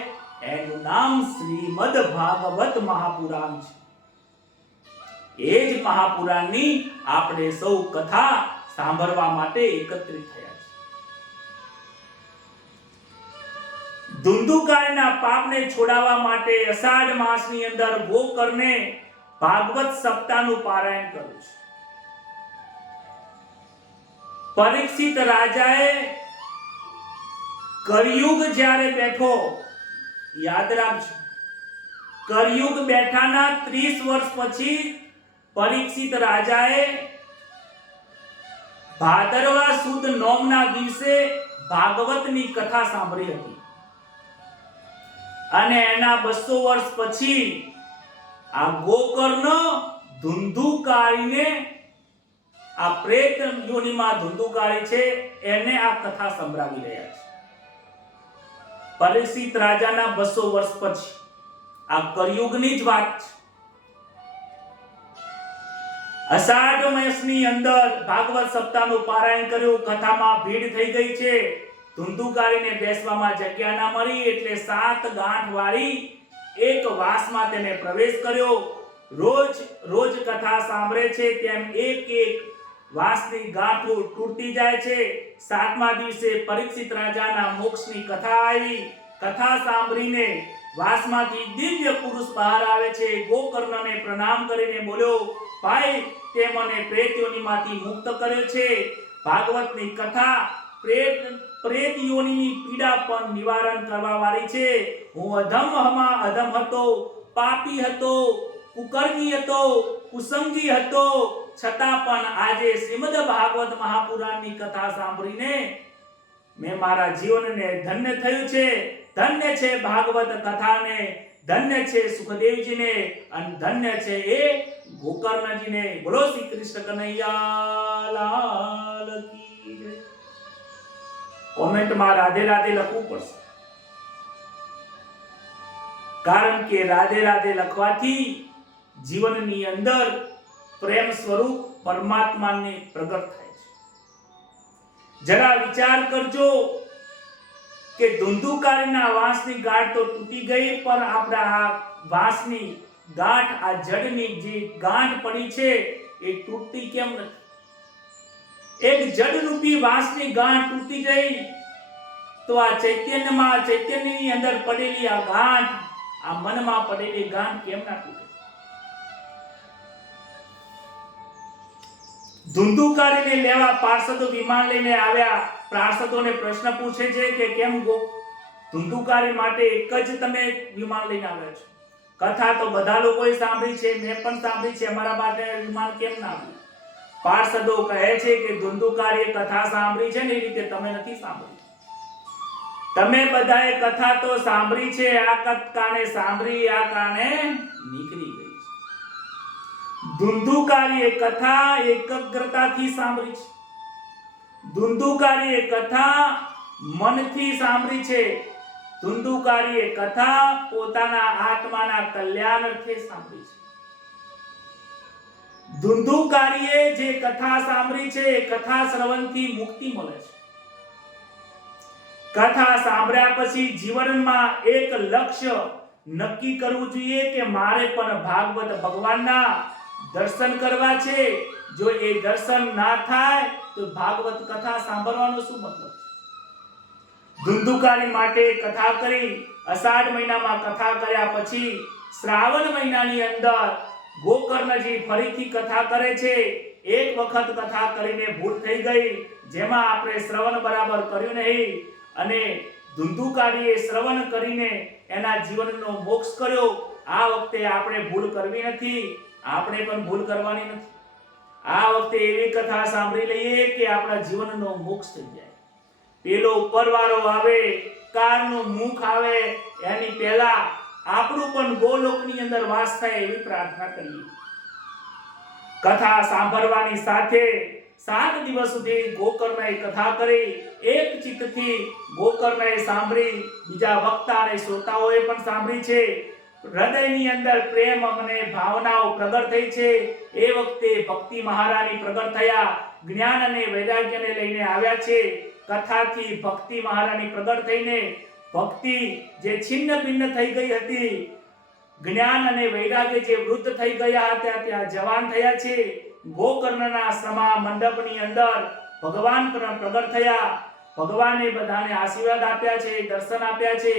એનું નામ શ્રીમદ ભાગવત મહાપુરાણ છે. એ જ મહાપુરાણની આપણે સૌ કથા સાંભળવા માટે એકત્રિત થયા છે. ધુંધુકારીના પાપને છોડાવવા માટે અષાઢ માસની અંદર ગોકર્ણે ભાગવત સપ્તાહનું પારાયણ કર્યું છે. પરીક્ષિત રાજાએ કળિયુગ જ્યારે બેઠો, યાદ રાખજો, કળિયુગ બેઠાના 30 વર્ષ પછી પરીક્ષિત રાજાએ ભાદરવા સુદ નોમના દિવસે ભાગવતની કથા સાંભળી હતી. અને એના 200 વર્ષ પછી આ ગોકર્ણ ધુંધુકારીને, આ પ્રેત યોનિમાં ધુંધુકારી છે, એને આ કથા સંભળાવી રહ્યા છે. પરીક્ષિત રાજાના 200 વર્ષ પછી આ કળિયુગની જ વાત છે. અષાઢ માસની અંદર ભાગવત સપ્તાહનું પારાયણ કર્યું. કથામાં ભીડ થઈ ગઈ છે. ધુંધુકારીને બેસવામાં જગ્યા ના મળી એટલે 7 ગાંઠ વાળી એક વાસમાં તેને પ્રવેશ કર્યો. રોજ કથા સાંભળે છે તેમ એક વાસની ગાંઠો તૂટતી જાય છે. 7મા દિવસે પરીક્ષિત રાજાના મોક્ષની કથા આવી. કથા સાંભળીને વાસમાંથી દિવ્ય પુરુષ બહાર આવે છે. ગોકર્ણને પ્રણામ કરીને બોલ્યો, ભાઈ, તે મને પ્રેત યોનિમાંથી મુક્ત કર્યો છે. ભાગવતની કથા પ્રેત યોનિની પીડા પણ નિવારણ કરવા વાળી છે. હું અધમ હતો, પાપી હતો, કુકર્મી હતો, કુસંગી હતો, છતાં પણ આજે શ્રીમદ ભાગવત મહાપુરાણની કથા સાંભળીને મેં મારા જીવનને ધન્ય થયું છે. ધન્ય છે ભાગવત કથાને, ધન્ય છે સુખદેવજીને, અને ધન્ય છે એ ગોકર્ણજીને. બોલો શ્રી કૃષ્ણ કનૈયા લાલ કી જય. કોમેન્ટમાં રાધે રાધે લખવું પડશે, કારણ કે રાધે રાધે લખવાથી જીવનની અંદર પ્રેમ સ્વરૂપ પરમાત્માને પ્રગટ થાય છે. જરા વિચાર કરજો કે ધુંધુકારીના વાંસની ગાંઠ તો તૂટી ગઈ, પણ આપણા આ વાંસની ગાંઠ, આ જડની જે ગાંઠ પડી છે એ તૂટતી કેમ નથી? એક જડરૂપી વાંસની ગાંઠ તૂટી ગઈ તો આ ચૈતન્યની અંદર પડેલી આ ગાંઠ, આ મનમાં પડેલી ગાંઠ કેમ ના તૂટે? ધુંધુકારીને લેવા પાર્ષદો વિમાન લઈને આવ્યા. પાર્ષદોને પ્રશ્ન પૂછે છે કે કેમ ધુંધુકારી માટે એક જ તમે વિમાન લઈને આવ્યા છો? કથા તો બધા લોકોએ સાંભળી છે, મેં પણ સાંભળી છે, અમારા માટે વિમાન કેમ ના આવ્યું? પાર્ષદો કહે છે કે ધુંધુકારીએ કથા સાંભળી છે ને એ રીતે તમે નથી સાંભળી. તમે બધાએ કથા તો સાંભળી છે, આ કાને સાંભળી, આ કાને નીકળી ગઈ છે. ધુંધુકારીએ કથા એકાગ્રતાથી સાંભળી છે. ધુંધુકારીએ કથા મનથી સાંભળી છે. ધુંધુકારીએ કથા પોતાના આત્માના કલ્યાણ અર્થે સાંભળી છે. ધુંધુકારીએ જે કથા સાંભળી છે એ કથા શ્રવણથી મુક્તિ મળે છે. કથા સાંભળ્યા પછી જીવનમાં એક લક્ષ્ય નક્કી કરવું જોઈએ કે મારે પણ ભાગવત ભગવાનના દર્શન કરવા છે. જો એ દર્શન ના થાય તો ભાગવત કથા સાંભળવાનો શું મતલબ? ધુંધુકારી માટે કથા કરી. અષાઢ મહિનામાં કથા કર્યા પછી શ્રાવણ મહિનાની અંદર ગોકર્ણજી ફરીથી કથા કરે છે. એક વખત કથા કરીને ભૂલ થઈ ગઈ, જેમાં આપણે શ્રવણ બરાબર કર્યું નહીં, અને ધુંધુકારીએ શ્રવણ કરીને એના જીવનનો મોક્ષ કર્યો. આ વખતે આપણે ભૂલ કરવી નથી, આપણે પણ ભૂલ કરવાની નથી. આ વખતે એવી કથા સાંભળી લઈએ કે આપણા જીવનનો મોક્ષ થઈ જાય. પેલો ઉપરવાળો આવે, કારનું મુખ આવે, એની પહેલા આપણું પણ ગોલોકની અંદર વાસ થાય એવી પ્રાર્થના કરીએ. કથા સાંભળવાની સાથે 7 દિવસ સુધી ગોકર્ણએ કથા કરી. એક ચિત્તથી ગોકર્ણએ સાંભળી, બીજા વક્તા અને શ્રોતાઓએ પણ સાંભળી છે. હૃદયની અંદર પ્રેમ અને ભાવનાઓ પ્રગટ થઈ છે. એ વખતે ભક્તિ મહારાણી પ્રગટ થયા, જ્ઞાન અને વૈરાગ્યને લઈને આવ્યા છે. કથાથી ભક્તિ મહારાણી પ્રગટ થઈને ભક્તિ જે છિન્ન ભિન્ન થઈ ગઈ હતી, જ્ઞાન અને વૈરાગ્ય જે વૃદ્ધ થઈ ગયા હતા ત્યાં જવાન થયા છે. ગોકર્ણના સમા મંડપની અંદર ભગવાન પણ પ્રગટ થયા. ભગવાને બધાને આશીર્વાદ આપ્યા છે, દર્શન આપ્યા છે.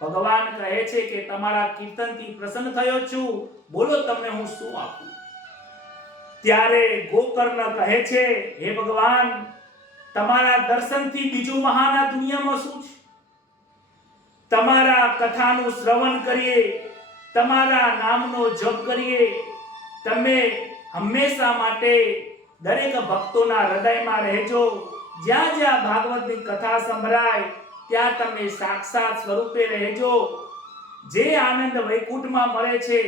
ભગવાન કહે છે કે તમારા કીર્તનથી પ્રસન્ન થયો છું, બોલો તમને હું શું આપું. ત્યારે ગોકર્ણ કહે છે, હે ભગવાન, તમારા દર્શનથી બીજું મહાન આ દુનિયામાં શું છે? તમારા કથાનું શ્રવણ કરીએ, તમારા નામનો જપ કરીએ, તમે હંમેશા માટે દરેક ભક્તોના હૃદયમાં રહેજો. જ્યાં જ્યાં ભાગવતની કથા સંભળાય ત્યાં તમે સાક્ષાત સ્વરૂપે રહેજો. જે આનંદ વૈકુંઠમાં મળે છે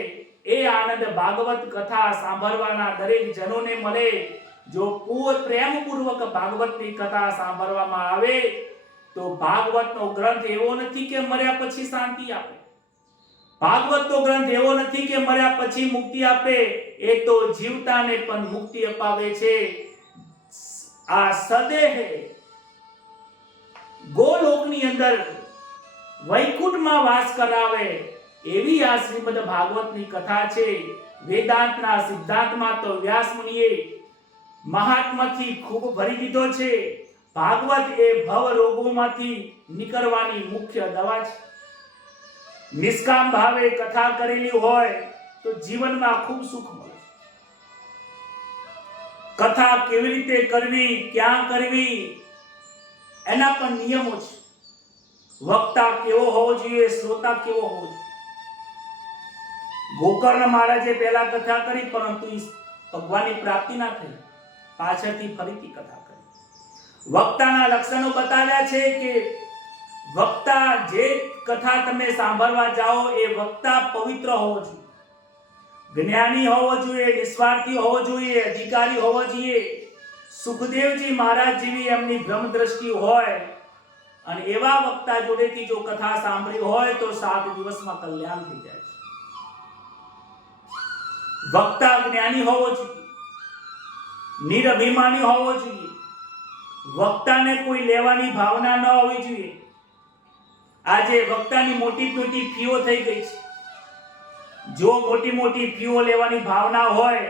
એ આનંદ ભાગવત કથા સાંભળવાના દરેક જનોને મળે. જો પ્રેમપૂર્વક ભાગવતની કથા સાંભળવામાં આવે તો ભાગવતનો ગ્રંથ એવો નથી કે મર્યા પછી શાંતિ આપે. ભાગવતનો ગ્રંથ એવો નથી કે મર્યા પછી મુક્તિ આપે. એ તો જીવતાને પણ મુક્તિ અપાવે છે. આ સદેહ ગોલોકની અંદર વૈકુંઠમાં વાસ કરાવે એવી આ શ્રીમદ ભાગવતની કથા છે. વેદાંતના સિદ્ધાંતમાં તો વ્યાસ મુનિએ મહાત્માથી ખૂબ ભરી દીધો છે. ભાગવત એ ભવ રોગોમાંથી નીકળવાની મુખ્ય દવા છે. નિષ્કામ ભાવે કથા કરેલી હોય તો જીવનમાં ખૂબ સુખ મળે. કથા કેવી રીતે કરવી, ક્યાં કરવી, એના પણ નિયમો છે. વક્તા કેવો હોવો જોઈએ, શ્રોતા કેવો હોવો જોઈએ. ગોકર્ણ મહારાજે પહેલા કથા કરી, પરંતુ ભગવાનની પ્રાપ્તિ ના થઈ. પાછળથી ફરીથી કથા કરી. વક્તાના લક્ષણો બતાવ્યા છે કે વક્તા જે કથા તમે સાંભળવા જાઓ એ વક્તા પવિત્ર હોવો જોઈએ, જ્ઞાની હોવો જોઈએ, નિસ્વાર્થી હોવો જોઈએ, અધિકારી હોવો જોઈએ. સુખદેવજી મહારાજ જેવી એમની બ્રહ્મ દ્રષ્ટિ હોય અને એવા વક્તા જોડેથી જો કથા સાંભળી હોય તો 7 દિવસમાં કલ્યાણ થઈ જાય છે. વક્તા જ્ઞાની હોવો જોઈએ, નિરભિમાની હોવો જોઈએ. વક્તાને કોઈ લેવાની ભાવના ન હોવી જોઈએ. આજે વક્તાની મોટી મોટી ફીઓ થઈ ગઈ છે. જો મોટી મોટી ફીઓ લેવાની ભાવના હોય,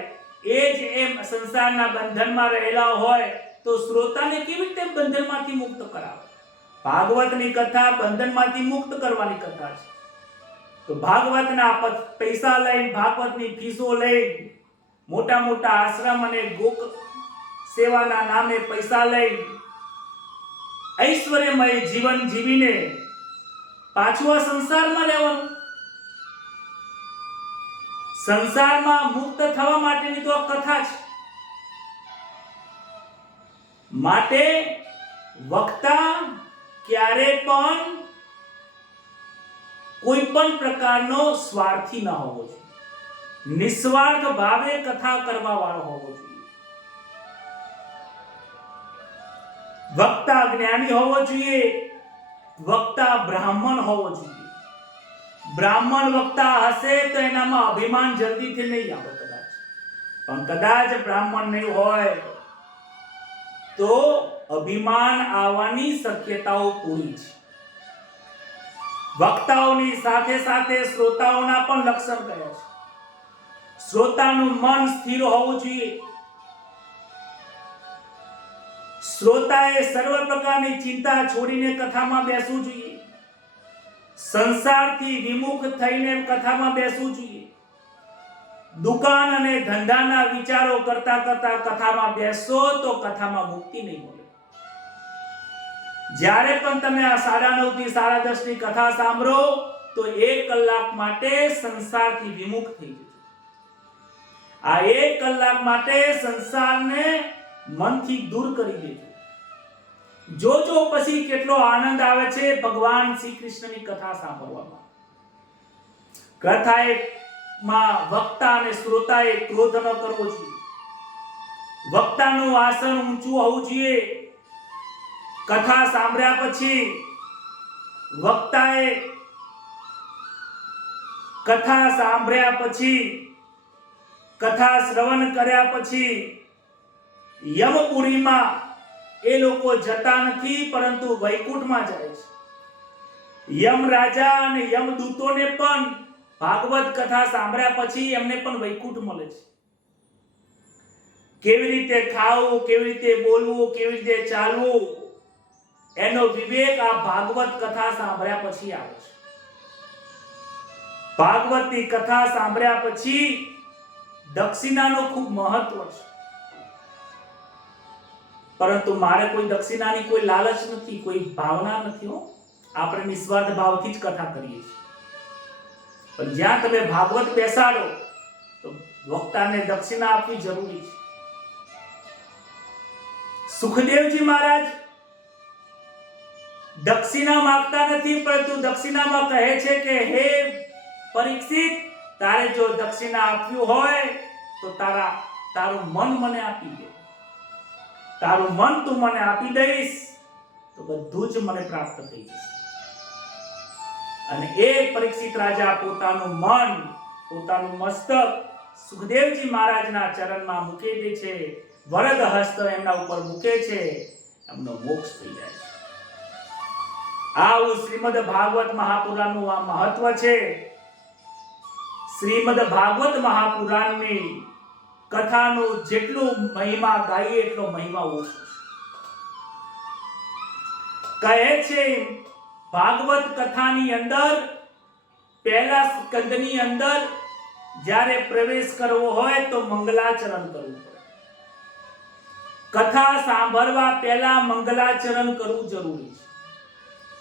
એ જ એમ સંસારના બંધનમાં રહેલા હોય તો શ્રોતાને કેવી રીતે બંધનમાંથી મુક્ત કરાવે? ભાગવતની કથા બંધનમાંથી મુક્ત કરવાની કથા છે. તો ભાગવતના પૈસા લઈ, ભાગવતની ફીસો લઈ, મોટા મોટા આશ્રમ અને ગોક સેવાના નામે પૈસા લઈ ઐશ્વર્યમય જીવન જીવીને પાછું આ સંસારમાં રહેવાનું. સંસારમાં મુક્ત થવા માટેની તો આ કથા છે. માટે વક્તા ક્યારે પણ કોઈ પણ પ્રકારનો સ્વાર્થી ન હોવો જોઈએ. નિસ્વાર્થ ભાવે કથા કરવા વાળો હોવો જોઈએ. વક્તા જ્ઞાની હોવો જોઈએ. વક્તા બ્રાહ્મણ હોવો જોઈએ. બ્રાહ્મણ વક્તા હશે તો એનામાં અભિમાન જલ્દીથી નહીં આવે કદાચ. પણ કદાચ બ્રાહ્મણ નહીં હોય તો અભિમાન આવવાની શક્યતાઓ પૂરી છે. વક્તાઓની સાથે સાથે શ્રોતાઓના પણ લક્ષણ કયા છે? શ્રોતાનું મન સ્થિર હોવું જોઈએ. શ્રોતાએ સર્વ પ્રકારની ચિંતા છોડીને કથામાં બેસવું જોઈએ. સંસારથી વિમુખ થઈને કથામાં બેસવું જોઈએ. દુકાન અને ધંધાના વિચારો કરતા કરતા કથામાં બેસો તો કથામાં મુક્તિ નહીં મળે. જ્યારે પણ તમે આ 9:30 થી 10:30 ની કથા સાંભળો તો 1 કલાક માટે સંસારથી વિમુખ થઈ જજો. આ 1 કલાક માટે સંસારને મનથી દૂર કરી દેજો. જોજો પછી કેટલો આનંદ આવે છે ભગવાન શ્રી કૃષ્ણની કથા સાંભળવામાં. કથામાં વક્તા અને શ્રોતાએ ક્રોધ ન કરવો જોઈએ. વક્તાનું આસન ઊંચું હોવું જોઈએ. કથા સાંભળ્યા પછી વક્તાએ કથા સાંભળ્યા પછી કથા શ્રવણ કર્યા પછી યમપુરીમાં એ લોકો જતા નથી, પરંતુ વૈકુંઠમાં જાય છે. યમ રાજા અને યમદૂતોને પણ ભાગવત કથા સાંભળ્યા પછી એમને પણ વૈકુંઠ મળે છે. કેવી રીતે ખાવું, કેવી રીતે બોલવું, કેવી રીતે ચાલવું, એનો વિવેક આ ભાગવત કથા સાંભળ્યા પછી આવે છે. ભાગવતની કથા સાંભળ્યા પછી દક્ષિણાનું ખૂબ મહત્વ છે. પરંતુ મારે કોઈ દક્ષિણાની કોઈ લાલચ નથી, કોઈ ભાવના નથી. આપણે નિસ્વાર્થ ભાવથી જ કથા કરીએ છીએ. પણ જ્યાં તમે ભાગવત બેસાડો તો વક્તાને દક્ષિણા આપવી જરૂરી છે. સુખદેવજી મહારાજ દક્ષિણા માંગતા નથી, પરંતુ દક્ષિણામાં કહે છે કે હે પરીક્ષિત, તારે જો દક્ષિણા આપ્યું હોય તો તારું મન મને આપી દે. તારું મન તું મને આપી દઈશ તો બધું જ મને પ્રાપ્ત થઈ જશે. અને એ પરીક્ષિત રાજા પોતાનું મન, પોતાનું મસ્તક સુખદેવજી મહારાજના ચરણમાં મૂકી દે છે. વરદ હસ્ત એમના ઉપર મૂકે છે, એમનો મોક્ષ થઈ જાય છે. આવું શ્રીમદ ભાગવત મહાપુરાણનું આ મહત્વ છે. શ્રીમદ ભાગવત મહાપુરાણની કથાનું જેટલું મહિમા ગાઈએ એટલો મહિમા ઓછો છે. કહે છે ભાગવત કથાની અંદર પહેલા સ્કંદની અંદર જ્યારે પ્રવેશ કરવો હોય તો મંગલાચરણ કરવું પડે. કથા સાંભળવા પહેલા મંગલાચરણ કરવું જરૂરી છે.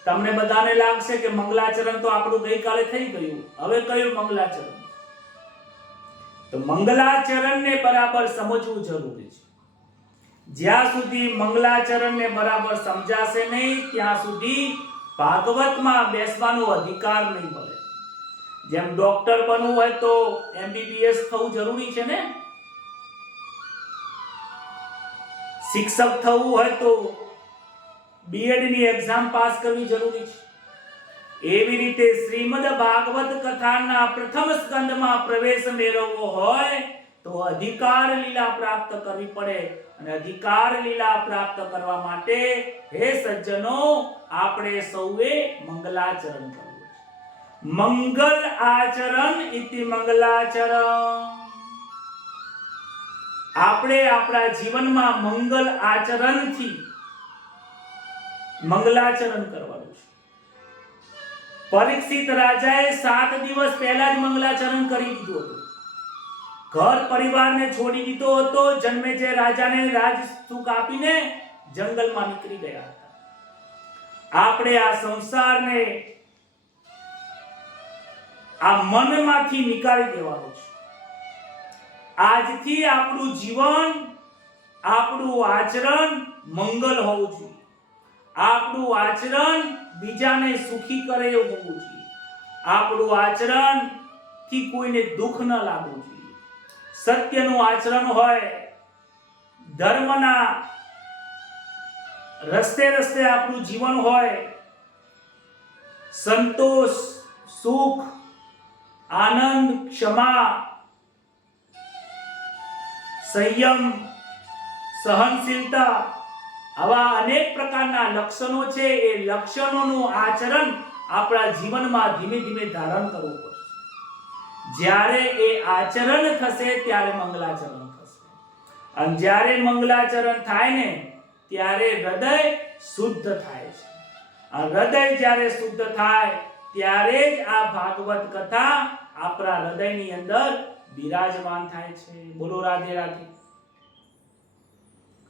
તમને બધાને લાગશે કે મંગલાચરણ તો આપણું ગઈકાલે થઈ ગયું, હવે કયું મંગલાચરણ? તો મંગલાચરણને બરાબર સમજવું જરૂરી છે. જ્યાં સુધી મંગલાચરણને બરાબર સમજાશે નહીં ત્યાં સુધી ભાગવતમાં બેસવાનો અધિકાર નહીં મળે. જેમ ડોક્ટર બનવું હોય તો MBBS થવું જરૂરી છે ને, શિક્ષક થવું હોય તો BEd ની એક્ઝામ પાસ કરવી જરૂરી છે. એવી રીતે શ્રીમદ ભાગવત કથાના પ્રથમ સ્કંદમાં પ્રવેશ મેળવવો હોય તો અધિકાર લીલા પ્રાપ્ત કરવી પડે. અને અધિકાર લીલા પ્રાપ્ત કરવા માટે હે સજ્જનો આપણે સૌએ મંગલાચરણ કરવું છે. મંગલ આચરણ ઇતિ મંગલાચરણ. આપણે આપણા જીવનમાં મંગલ આચરણથી મંગલાચરણ કરવાનું છે. પરીક્ષિત રાજાએ 7 દિવસ પહેલા જ મંગલાચરણ કરી દીધું હતું. ઘર પરિવારને છોડી દીધો હતો. જન્મેજય રાજાને રાજ સુખ આપીને જંગલમાં નીકળી ગયા હતા. આપણે આ સંસારને આ મનમાંથી નીકાળી દેવાનો છે. આજથી આપણું જીવન, આપણું આચરણ મંગલ હોવું જોઈએ. આપણું આચરણ બીજાને સુખી કરે એવું હોવું જોઈએ. આપણું આચરણ થી કોઈને દુઃખ ન લાગવું જોઈએ. સત્યનું આચરણ હોય, ધર્મના રસ્તે રસ્તે આપણું જીવન હોય, સંતોષ, સુખ, આનંદ, ક્ષમા, સંયમ, સહનશીલતા, આવા અનેક પ્રકારના લક્ષણો છે. એ લક્ષણોનું આચરણ આપણા જીવનમાં ધીમે ધીમે ધારણ કરવું પડશે. જ્યારે એ આચરણ થશે ત્યારે મંગલાચરણ થશે. અને જ્યારે મંગલાચરણ થાય ને ત્યારે હૃદય શુદ્ધ થાય છે. આ હૃદય જ્યારે શુદ્ધ થાય ત્યારે જ આ ભાગવત કથા આપણા હૃદયની અંદર બિરાજમાન થાય છે. બોલો રાધે રાધે.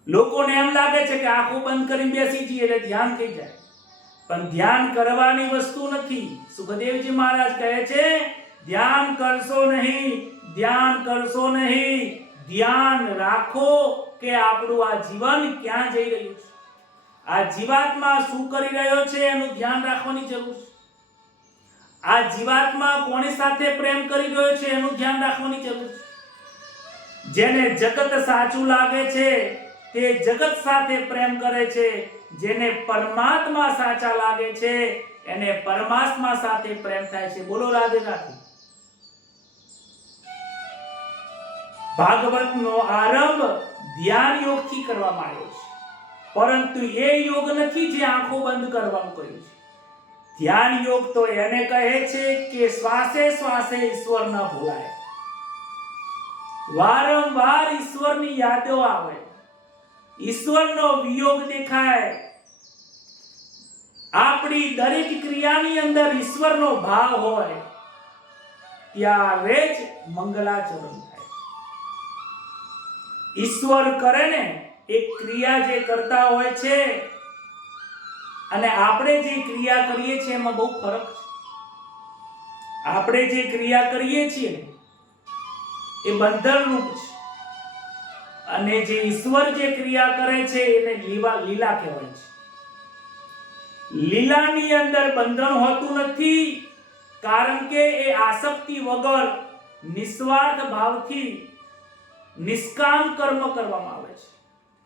લોકોને એમ લાગે છે કે આંખો બંધ કરીને બેસી જઈએ એટલે ધ્યાન થઈ જાય, પણ ધ્યાન કરવાની વસ્તુ નથી. સુખદેવજી મહારાજ કહે છે ધ્યાન કરશો નહીં, ધ્યાન કરશો નહીં. ધ્યાન રાખો કે આપણું આ જીવન ક્યાં જઈ રહ્યું છે. આ જીવાત્મા શું કરી રહ્યો છે એનું ધ્યાન રાખવાની જરૂર છે. આ જીવાત્મા કોની સાથે પ્રેમ કરી રહ્યો છે એનું ધ્યાન રાખવાની જરૂર છે. જેને જગત સાચું લાગે છે તે જગત સાથે પ્રેમ કરે છે, જેને પરમાત્મા સાચા લાગે છે એને પરમાત્મા સાથે પ્રેમ થાય છે. બોલો રાધે રાધે. ભાગવતનો આરંભ ધ્યાન યોગથી કરવામાં આવ્યો છે, પરંતુ એ યોગ નથી જે આંખો બંધ કરવાનું કહ્યું છે. ધ્યાન યોગ તો એને કહે છે કે શ્વાસે શ્વાસે ઈશ્વર ન ભૂલાય, વારંવાર ઈશ્વરની યાદો આવે, ઈશ્વરનો વિયોગ દેખાય, આપણી દરેક ક્રિયાની અંદર ઈશ્વરનો ભાવ હોય, ત્યારે જ મંગલાચરણ થાય. ઈશ્વર કરે ને એક ક્રિયા જે કરતા હોય છે અને આપણે જે ક્રિયા કરીએ છીએ એમાં બહુ ફરક છે. આપણે જે ક્રિયા કરીએ છીએ એ બંધનરૂપ છે, અને જે ઈશ્વર જે ક્રિયા કરે છે એને લીલા કહેવાય છે. લીલાની અંદર બંધન હોતું નથી, કારણ કે એ આસક્તિ વગર નિસ્વાર્થ ભાવથી નિષ્કામ કર્મ કરવામાં આવે છે.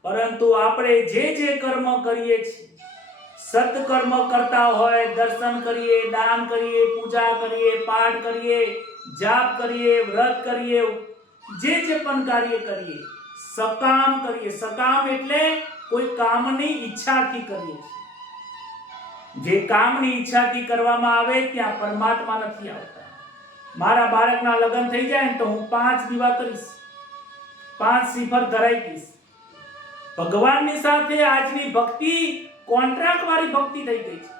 પરંતુ આપણે જે કર્મ કરીએ છીએ, સત્કર્મ કરતા હોય, દર્શન કરીએ, દાન કરીએ, પૂજા કરીએ, પાઠ કરીએ, જાપ કરીએ, વ્રત કરીએ, જે પણ કાર્ય કરીએ, સકામ કરીએ. સકામ એટલે કોઈ કામની ઈચ્છાથી કરીએ છીએ. જે કામની ઈચ્છાથી કરવામાં આવે ત્યાં પરમાત્મા નથી આવતા. મારા બાળકના લગ્ન થઈ જાય ને તો હું 5 દીવા કરીશ, 5 શ્રીફળ ધરાઈ દઈશ. ભગવાનની સાથે આજની ભક્તિ કોન્ટ્રાક્ટ વાળી ભક્તિ થઈ ગઈ છે.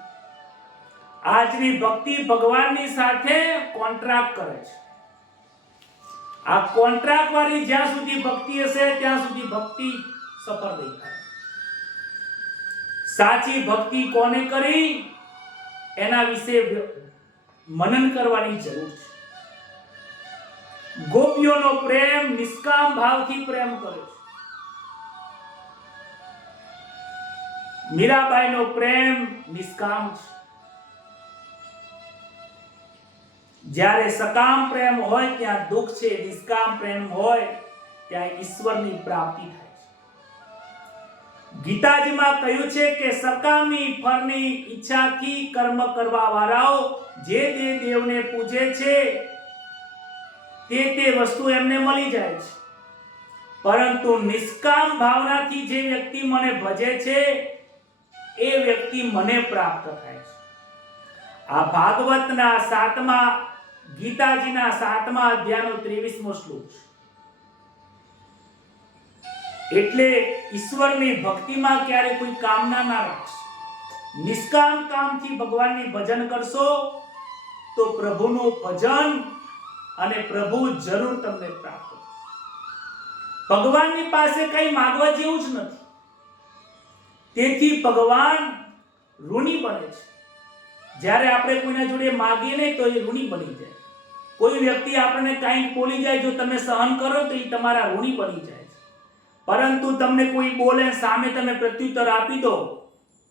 આજની ભક્તિ ભગવાનની સાથે કોન્ટ્રાક્ટ કરે છે. આ કોન્ટ્રાક્ટ વાળી જ્યાં સુધી ભક્તિ હશે ત્યાં સુધી ભક્તિ સફળ નહીં થાય. સાચી ભક્તિ કોને કરી એના વિશે મનન કરવાની જરૂર છે. ગોપીઓનો પ્રેમ નિષ્કામ ભાવથી પ્રેમ કરે છે. મીરાબાઈનો પ્રેમ નિષ્કામ છે. જ્યારે સકામ પ્રેમ હોય ત્યાં દુઃખ છે, નિષ્કામ પ્રેમ હોય ત્યાં ઈશ્વરની પ્રાપ્તિ થાય છે. ગીતાજીમાં કહ્યું છે કે સકામી ફળની ઈચ્છાથી કર્મ કરવા વાળાઓ જે દેવને પૂજે છે તે વસ્તુ એમને મળી જાય છે, પરંતુ નિષ્કામ ભાવનાથી જે વ્યક્તિ મને ભજે છે એ વ્યક્તિ મને પ્રાપ્ત થાય છે. આ ભાગવતના 7મા ગીતાજીના 7મા અધ્યાયનો 23મો શ્લોક છે. એટલે ઈશ્વરની ભક્તિમાં ક્યારે કોઈ કામના ના રાખશો. નિષ્કામ કામથી ભગવાનની ભજન કરશો તો પ્રભુનું ભજન અને પ્રભુ જરૂર તમને પ્રાપ્ત કરશે. ભગવાનની પાસે કંઈ માંગવા જેવું જ નથી, તેથી ભગવાન ઋણી બને છે. જ્યારે આપણે કોઈના જોડે માગીએ ને તો એ ઋણી બની જાય. કોઈ વ્યક્તિ આપણને કંઈક બોલી જાય, જો તમે સહન કરો તો એ તમારા ઋણી બની જાય છે. પરંતુ તમને કોઈ બોલે સામે તમે પ્રત્યુત્તર આપી દો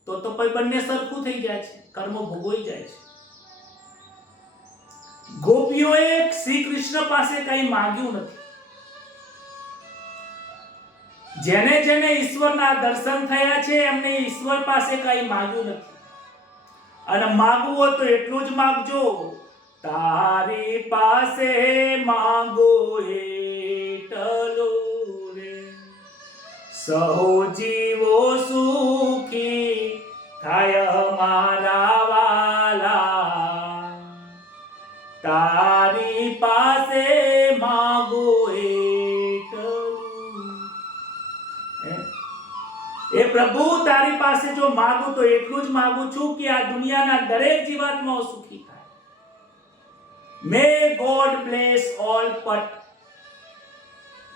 તો પછી બંને સરખું થઈ જાય છે, કર્મ ભોગવાઈ જાય છે. ગોપીઓએ શ્રી કૃષ્ણ પાસે કંઈ માંગ્યું નથી. જેને ઈશ્વરના દર્શન થયા છે એમને ઈશ્વર પાસે કંઈ માંગ્યું નથી. અને માંગવું હોય તો એટલું જ માંગજો, તારી પાસે માંગો એટલું રે, સહો જીવો સુખી થાય મારા વાલા, તારી પાસે માંગો એ પ્રભુ તારી પાસે જો માંગુ તો એટલું જ માંગુ છું કે આ દુનિયાના દરેક જીવાત્માઓ સુખી થાય. મે ગોડ બ્લેસ ઓલ. પટ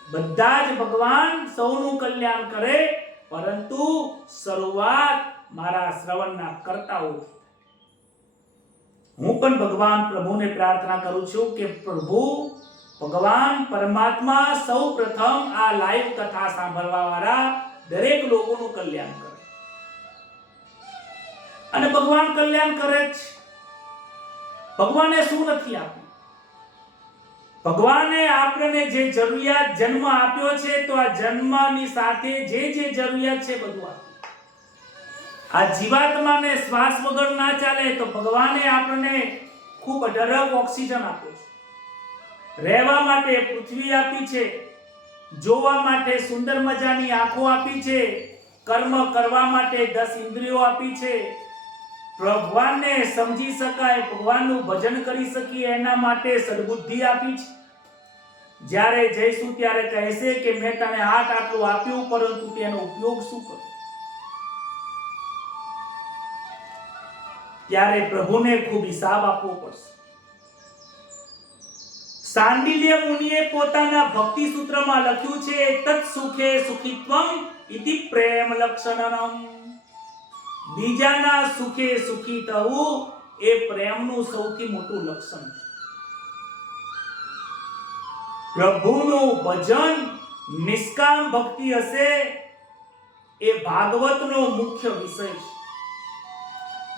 બધા જ ભગવાન સૌનું કલ્યાણ કરે, પરંતુ શરૂઆત મારા શ્રવણના કર્તાઓથી. હું પણ ભગવાન પ્રભુને પ્રાર્થના કરું છું કે પ્રભુ ભગવાન પરમાત્મા સૌ પ્રથમ આ લાઈવ કથા સાંભળવા વાળા દરેક લોકોનું કલ્યાણ કરે. અને ભગવાન કલ્યાણ કરે જ. ભગવાને શું નથી આપ્યું? ભગવાને આપણને જે જરૂરિયાત જન્મ આપ્યો છે તો આ જન્મની સાથે જે જરૂરિયાત છે બધું આપ્યું. આ જીવાત્માને શ્વાસ વગર ના ચાલે તો ભગવાને આપણને ખૂબ અઢળક ઓક્સિજન આપ્યો છે. રહેવા માટે પૃથ્વી આપી છે, જોવા માટે સુંદર મજાની આંખો આપી છે, કર્મ કરવા માટે 10 ઇન્દ્રિયો આપી છે, ભગવાનને સમજી શકાય, ભગવાનનું ભજન કરી શકીએ એના માટે સદબુદ્ધિ આપી છે. જ્યારે જઈશું ત્યારે કહેશે કે મેં તને આટલું આપ્યું, પરંતુ તેનો ઉપયોગ શું કર્યો? ત્યારે પ્રભુને ખૂબ હિસાબ આપવો પડશે. સાંડિલ્ય મુનિએ પોતાના ભક્તિ સૂત્રમાં લખ્યું છે, તત સુખે સુખીત્વમ ઇતિ પ્રેમ લક્ષણમ. બીજાના સુખે સુખી થવું એ પ્રેમનું સૌથી મોટું લક્ષણ છે. પ્રભુનું ભજન નિષ્કામ ભક્તિ હશે એ ભાગવતનો મુખ્ય વિષય છે.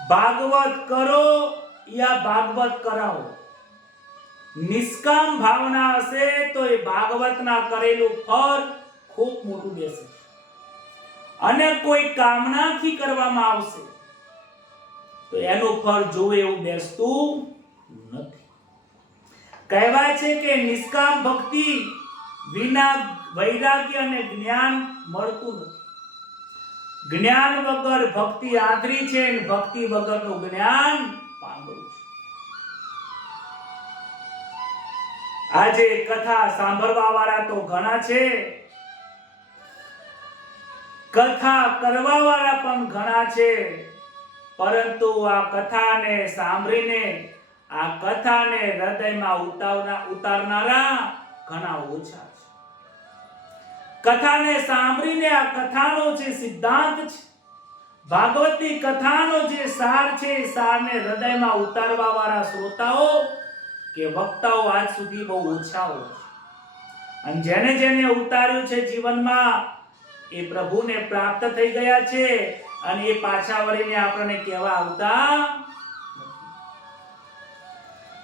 ભાગવત કરો યા ભાગવત કરાવો, નિષ્કામ ભાવના હશે તો એ ભાગવતના કરેલું ફળ ખૂબ મોટું બેસે. અને કોઈ કામનાથી કરવામાં આવશે તો એનું ફળ જોવે એવું બેસતું નથી. કહેવાય છે કે નિષ્કામ ભક્તિ વિના વૈરાગ્ય અને જ્ઞાન મળતું નથી. જ્ઞાન વગર ભક્તિ આંધળી છે અને ભક્તિ વગરનું જ્ઞાન પાંગળું છે. આજે કથા સાંભળવા વાળા તો ઘણા છે, કથા કરવા વાળા પણ ઘણા છે, પરંતુ આ કથાને સાંભળીને આ કથાને હૃદયમાં ઉતારનારા ઘણા ઓછા છે. કથાને સાંભળીને આ કથાનો જે સિદ્ધાંત છે, ભાગવતની કથાનો જે સાર છે, સારને હૃદયમાં ઉતારવા વાળા શ્રોતાઓ કે વક્તાઓ આજ સુધી બહુ ઓછા હોય છે. અને જેને ઉતાર્યું છે જીવનમાં એ પ્રભુને પ્રાપ્ત થઈ ગયા છે અને એ પાછા વળીને આપણને કહેવા આવતા નથી.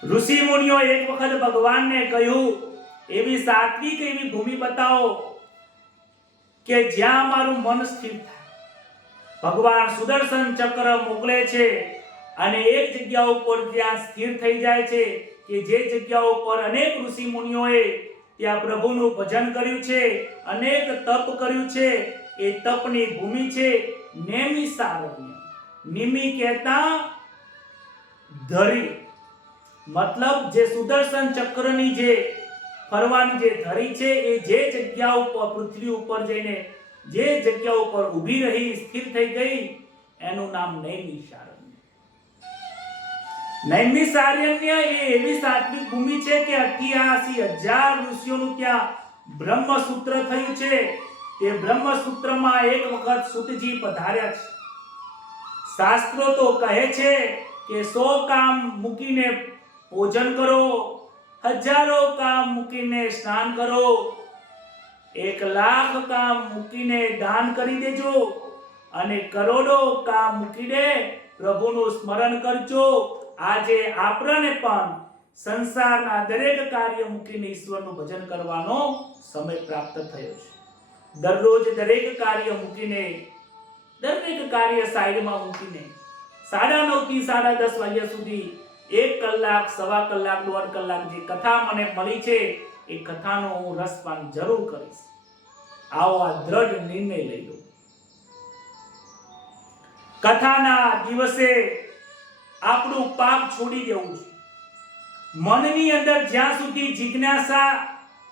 ઋષિ મુનિઓ એક વખત ભગવાનને કહ્યું, એવી સાત્વિક એવી ભૂમિ બતાવો કે જ્યાં મારું મન સ્થિર થાય. ભગવાન સુદર્શન ચક્ર મોકલે છે અને એક જગ્યા ઉપર ત્યાં સ્થિર થઈ જાય છે કે જે જગ્યા ઉપર અનેક ઋષિ મુનિઓએ ત્યાં પ્રભુનું ભજન કર્યું છે, અનેક તપ કર્યું છે. એ તપની ભૂમિ છે નેમિષારણ્ય. નિમિ કહેતા ધરી, મતલબ જે સુદર્શન ચક્રની જે ફરવાની જે ધરી છે એ જે જગ્યા ઉપર પૃથ્વી ઉપર જઈને જે જગ્યા ઉપર ઊભી રહી સ્થિર થઈ ગઈ એનું નામ નૈમિષારણ્ય. નૈમિષારણ્ય એ એવી સાત્વિક ભૂમિ છે કે 88,000 ઋષિઓનું ત્યાં બ્રહ્મસૂત્ર થયું છે. તે બ્રહ્મસૂત્રમાં એક વખત સૂતજી પધાર્યા છે. શાસ્ત્રો તો કહે છે કે 100 કામ મૂકીને ભોજન કરો, 1000 કામ મૂકીને સ્નાન કરો, 1,00,000 કામ મૂકીને દાન કરી દેજો અને કરોડો કામ મૂકીને પ્રભુનું સ્મરણ કરજો. આજે આપણને પણ સંસારના દરેક કાર્ય મૂકીને ઈશ્વરનું ભજન કરવાનો સમય પ્રાપ્ત થયો છે. દરરોજ દરેક કાર્ય મૂકીને, દરેક કાર્ય સાઈડમાં મૂકીને 9:30 થી 10:30 વાગ્યા સુધી 1 કલાક, 1.25 કલાક, 1.5 કલાક જે કથા મને મળી છે એ કથાનો હું રસપાન જરૂર કરીશ. આવો આ દ્રઢ નિર્ણય લઈ લો. કથાના દિવસે આપણું પાપ છોડી દેવું છે. મનની અંદર જ્યાં સુધી જિજ્ઞાસા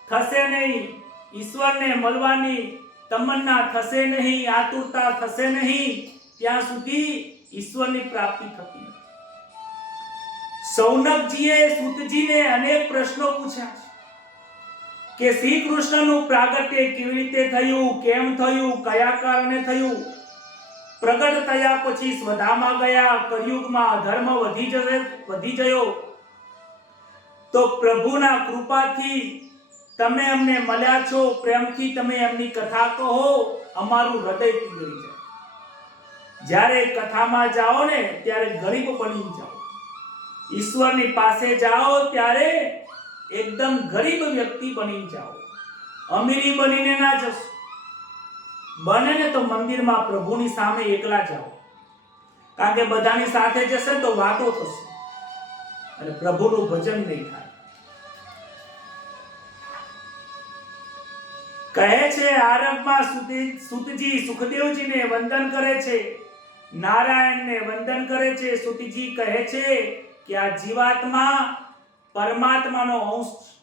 થશે નહીં, ઈશ્વરને મળવાની તમન્ના થશે નહીં, આતુરતા થશે નહીં, ત્યાં સુધી ઈશ્વરની પ્રાપ્તિ થતી નથી. સૌનકજીએ સૂતજીને અનેક પ્રશ્નો પૂછ્યા છે કે શ્રી કૃષ્ણનું પ્રાગટ્ય કેવી રીતે થયું, કેમ થયું, કયા કારણે થયું, પ્રગટ થયા પછી સ્વધામાં ગયા, કળિયુગમાં અધર્મ વધી ગયો, તો પ્રભુના કૃપાથી તમે અમને મળ્યા છો, પ્રેમથી તમે એમની કથા કહો, અમારું હૃદય પીગળી જાય. જ્યારે કથામાં જાઓ ને ત્યારે ગરીબ બની જાઓ, ઈશ્વરની પાસે જાઓ ત્યારે એકદમ ગરીબ વ્યક્તિ બની જાઓ, અમીરી બનીને ના જશો. બને ને તો મંદિરમાં પ્રભુની સામે એકલા જાઓ, કારણ કે બધાની સાથે જશે તો વાતો થશે અને પ્રભુનું ભજન નહીં થાય. કહે છે આરંભમાં સુતજી સુખદેવજીને વંદન કરે છે, નારાયણને વંદન કરે છે. સુતજી કહે છે કે આ જીવાત્મા પરમાત્માનો અંશ છે,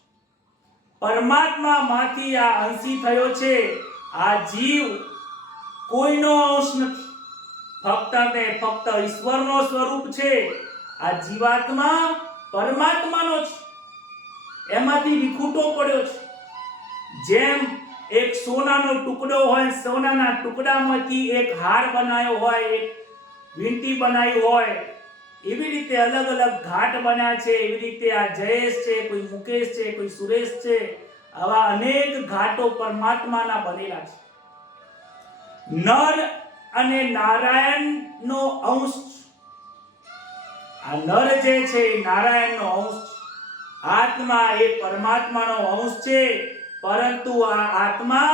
પરમાત્મામાંથી આ અંશી થયો છે. આ જીવ કોઈનો અંશ નથી, ફક્ત ને ફક્ત ઈશ્વરનો સ્વરૂપ છે. આ જીવાત્મા પરમાત્માનો છે, એમાંથી વિખૂટો પડ્યો છે. જેમ એક સોનાનો ટુકડો હોય, સોનાના ટુકડામાંથી એક હાર બનાવ્યો હોય, એક વીંટી બનાવી હોય, એવી રીતે અલગ અલગ ઘાટ બન્યા છે. એવી રીતે આ જયેશ છે, કોઈ મુકેશ છે, કોઈ સુરેશ છે, આવા અનેક ઘાટો પરમાત્માના બનેલા છે. નર અને નારાયણનો અંશ. આ નર જે છે એ નારાયણનો અંશ છે, આત્મા એ પરમાત્માનો અંશ છે. પરંતુ આ આત્મા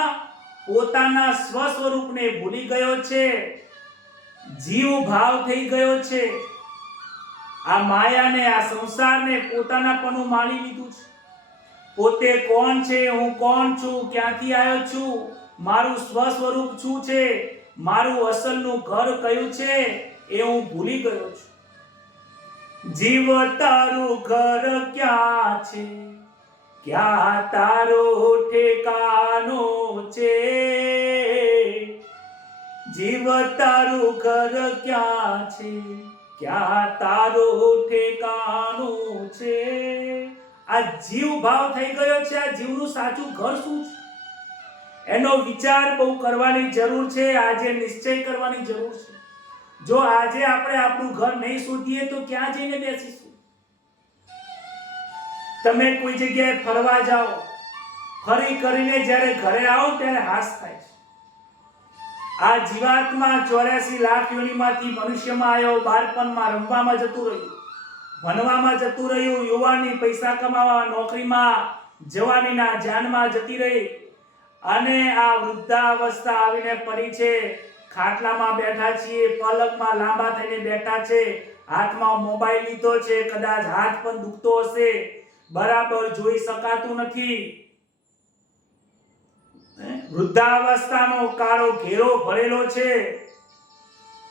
પોતાના સ્વ સ્વરૂપને ભૂલી ગયો છે, જીવ ભાવ થઈ ગયો છે. આ માયાને, આ સંસારને પોતાનાપણું માની લીધું છે. પોતે કોણ છે, હું કોણ છું, ક્યાંથી આવ્યો છું, મારું સ્વ સ્વરૂપ શું છે, મારું અસલનું ઘર કયું છે, એ હું ભૂલી ગયો છું. જીવ તારું ઘર ક્યાં છે, ક્યાં તારો ઠેકાનો છે. જીવ તારું ઘર ક્યાં છે, ક્યાં તારો ઠેકાનો છે. આ જીવ ભાવ થઈ ગયો છે. આ જીવનું સાચું ઘર શું છે, એનો વિચાર બહુ કરવાની જરૂર છે. આજે નિશ્ચય કરવાની જરૂર છે. જો આજે આપણે આપણું ઘર નહીં શોધીએ તો ક્યાં જઈને બેસીશું? તમે કોઈ જગ્યાએ ફરવા જાઓ, ફરી કરીને જ્યારે ઘરે આવો ત્યારે હાસ થાય છે. આ જીવાત્મા 84 લાખ યોનિમાંથી મનુષ્યમાં આવ્યો, બાળપણમાં રમવામાં જતું રહ્યું, ભણવામાં જતું રહ્યું, યુવાની પૈસા કમાવા, નોકરીમાં, જવાનીના જાનમાં જતી રહી, અને આ વૃદ્ધાવસ્થા આવીને પડી છે. ખાટલામાં બેઠા છીએ, પલંગમાં લાંબા થઈને બેઠા છે, હાથમાં મોબાઈલ લીધો છે, કદાચ હાથ પણ દુખતો હશે, બરાબર જોઈ શકાતું નથી. વૃદ્ધાવસ્થાનો કાળો ઘેરો ભરેલો છે,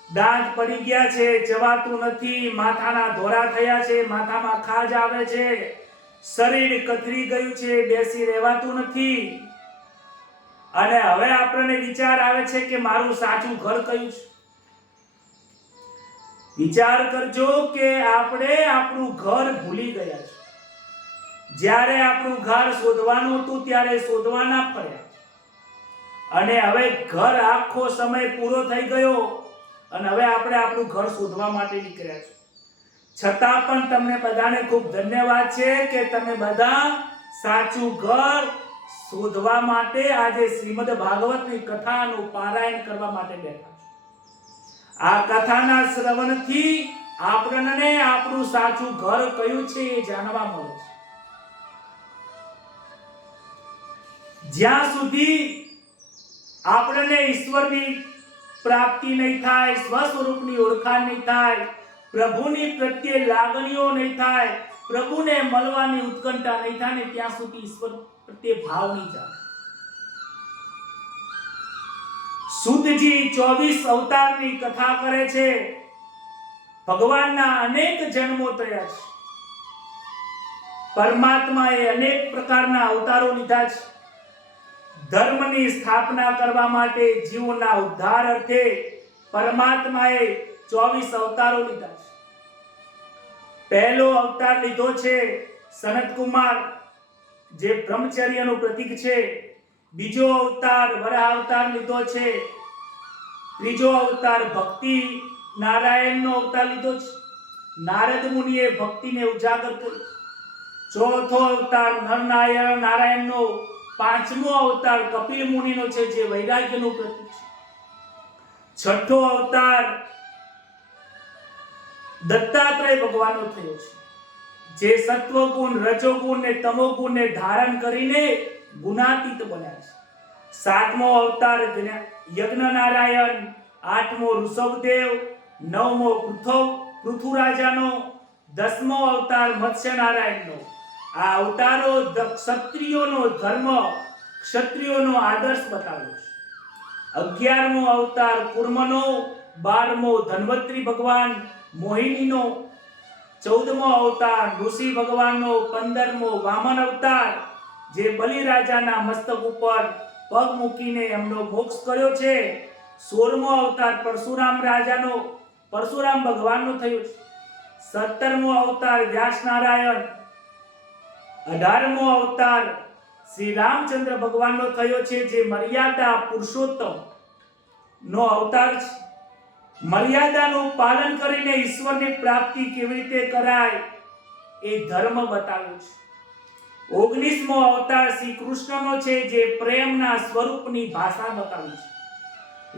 દાંત પડી ગયા છે, જવાતું નથી, માથાના ધોરા થયા છે, માથામાં ખાજ આવે છે, શરીર કથરી ગયું છે, બેસી રહેવાતું નથી. અને હવે આપણને વિચાર આવે છે કે મારું સાચું ઘર કયું છે. વિચાર કરજો કે આપણે આપણું ઘર ભૂલી ગયા છે. જ્યારે આપણું ઘર શોધવાનું હતું ત્યારે શોધવા ના પડ્યા, અને હવે ઘર આખો સમય પૂરો થઈ ગયો અને હવે આપણે આપણું ઘર શોધવા માટે નીકળ્યા છે. છતાં પણ તમને બધાને ખૂબ ધન્યવાદ છે કે તમે બધા સાચું ઘર શોધવા માટે આજે શ્રીમદ ભાગવતની કથાનું પારાયણ કરવા માટે બેઠા છો. આ કથાના શ્રવણથી આપણને આપણું સાચું ઘર કયું છે એ જાણવા મળે છે. જ્યાં સુધી આપણને ઈશ્વરની પ્રાપ્તિ નહીં થાય, સ્વ સ્વરૂપની ઓળખાણ નહીં થાય, પ્રભુની પ્રત્યે લાગણીઓ નહીં થાય, પ્રભુને મળવાની ઉત્કંઠા નહીં થાય ને ત્યાં સુધી ઈશ્વર પ્રત્યે ભાવ નહીં જાય. સુતજી 24 અવતારની કથા કરે છે. ભગવાનના અનેક જન્મો થયા છે, પરમાત્માએ અનેક પ્રકારના અવતારો લીધા છે. ધર્મની સ્થાપના કરવા માટે, જીવના ઉદ્ધાર અર્થે પરમાત્માએ 24 અવતારો લીધા છે. પહેલો અવતાર લીધો છે સનત કુમાર, જે બ્રહ્મચર્યનું પ્રતીક છે. બીજો અવતાર વરાહ અવતાર લીધો છે. ત્રીજો અવતાર ભક્તિ નારાયણનો અવતાર લીધો છે. નારદ મુનિએ ભક્તિને ઉજાગર કરી. ચોથો અવતાર નરનારાયણ નારાયણનો. પાંચમો અવતાર કપિલ મુનિનો છે, જે વૈરાગ્યનું પ્રતીક છે. છઠ્ઠો અવતાર દત્તાત્રેય ભગવાનનો થયો છે. જે સત્વગુણ, રજોગુણ ને તમોગુણ ને ધારણ કરીને ગુણાતીત બન્યા છે. 7મો અવતાર યજ્ઞ નારાયણ, 8મો ઋષભદેવ, 9મો પૃથુરાજાનો, 10મો અવતાર મત્સ્ય નારાયણનો. આ અવતારો ક્ષત્રિયોનો ધર્મ, ક્ષત્રિયોનો આદર્શ બતાવ્યો છે. 11મો અવતાર કુર્મનો, 12મો ધન્વંતરી ભગવાન મોહિનીનો, 14મો અવતાર ઋષિ ભગવાનનો, 15મો વામન અવતાર જે બલિરાજાના મસ્તક ઉપર પગ મૂકીને એમનો મોક્ષ કર્યો છે. 16મો અવતાર પરશુરામ રાજાનો, પરશુરામ ભગવાનનો થયો છે. 17મો અવતાર વ્યાસ નારાયણ, 18મો અવતાર શ્રી રામચંદ્ર ભગવાનનો થયો છે જે મર્યાદા પુરુષોત્તમ નો અવતાર છે. મર્યાદાનું પાલન કરીને ઈશ્વરની પ્રાપ્તિ કેવી રીતે કરાય એ ધર્મ બતાવ્યો છે. 19મો અવતાર શ્રી કૃષ્ણનો છે જે પ્રેમના સ્વરૂપની ભાષા બતાવી છે.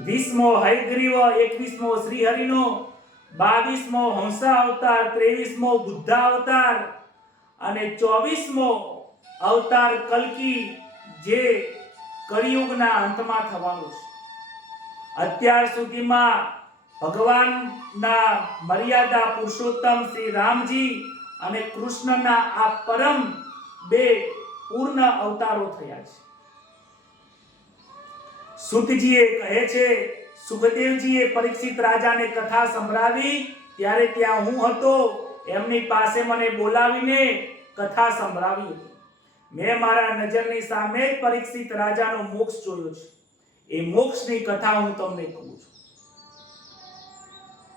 20મો હયગ્રીવ, 21મો શ્રીહરિનો, 22મો હંસા અવતાર, 23મો બુદ્ધા અવતાર અને 24મો અવતાર કલ્કી જે કળિયુગના અંતમાં થવાનો છે. અત્યાર સુધીમાં ભગવાનના મર્યાદા પુરુષોત્તમ શ્રી રામજી અને કૃષ્ણના આ પરમ બે પૂર્ણ અવતારો થયા છે. સુતજીએ કહે છે, સુખદેવજીએ પરીક્ષિત રાજાને કથા સંભળાવી ત્યારે ત્યાં હું હતો. એમની પાસે મને બોલાવીને કથા સંભળાવી હતી. મેં મારા નજરની સામે જ પરીક્ષિત રાજાનો મોક્ષ જોયો છે. એ મોક્ષની કથા હું તમને કહું છું.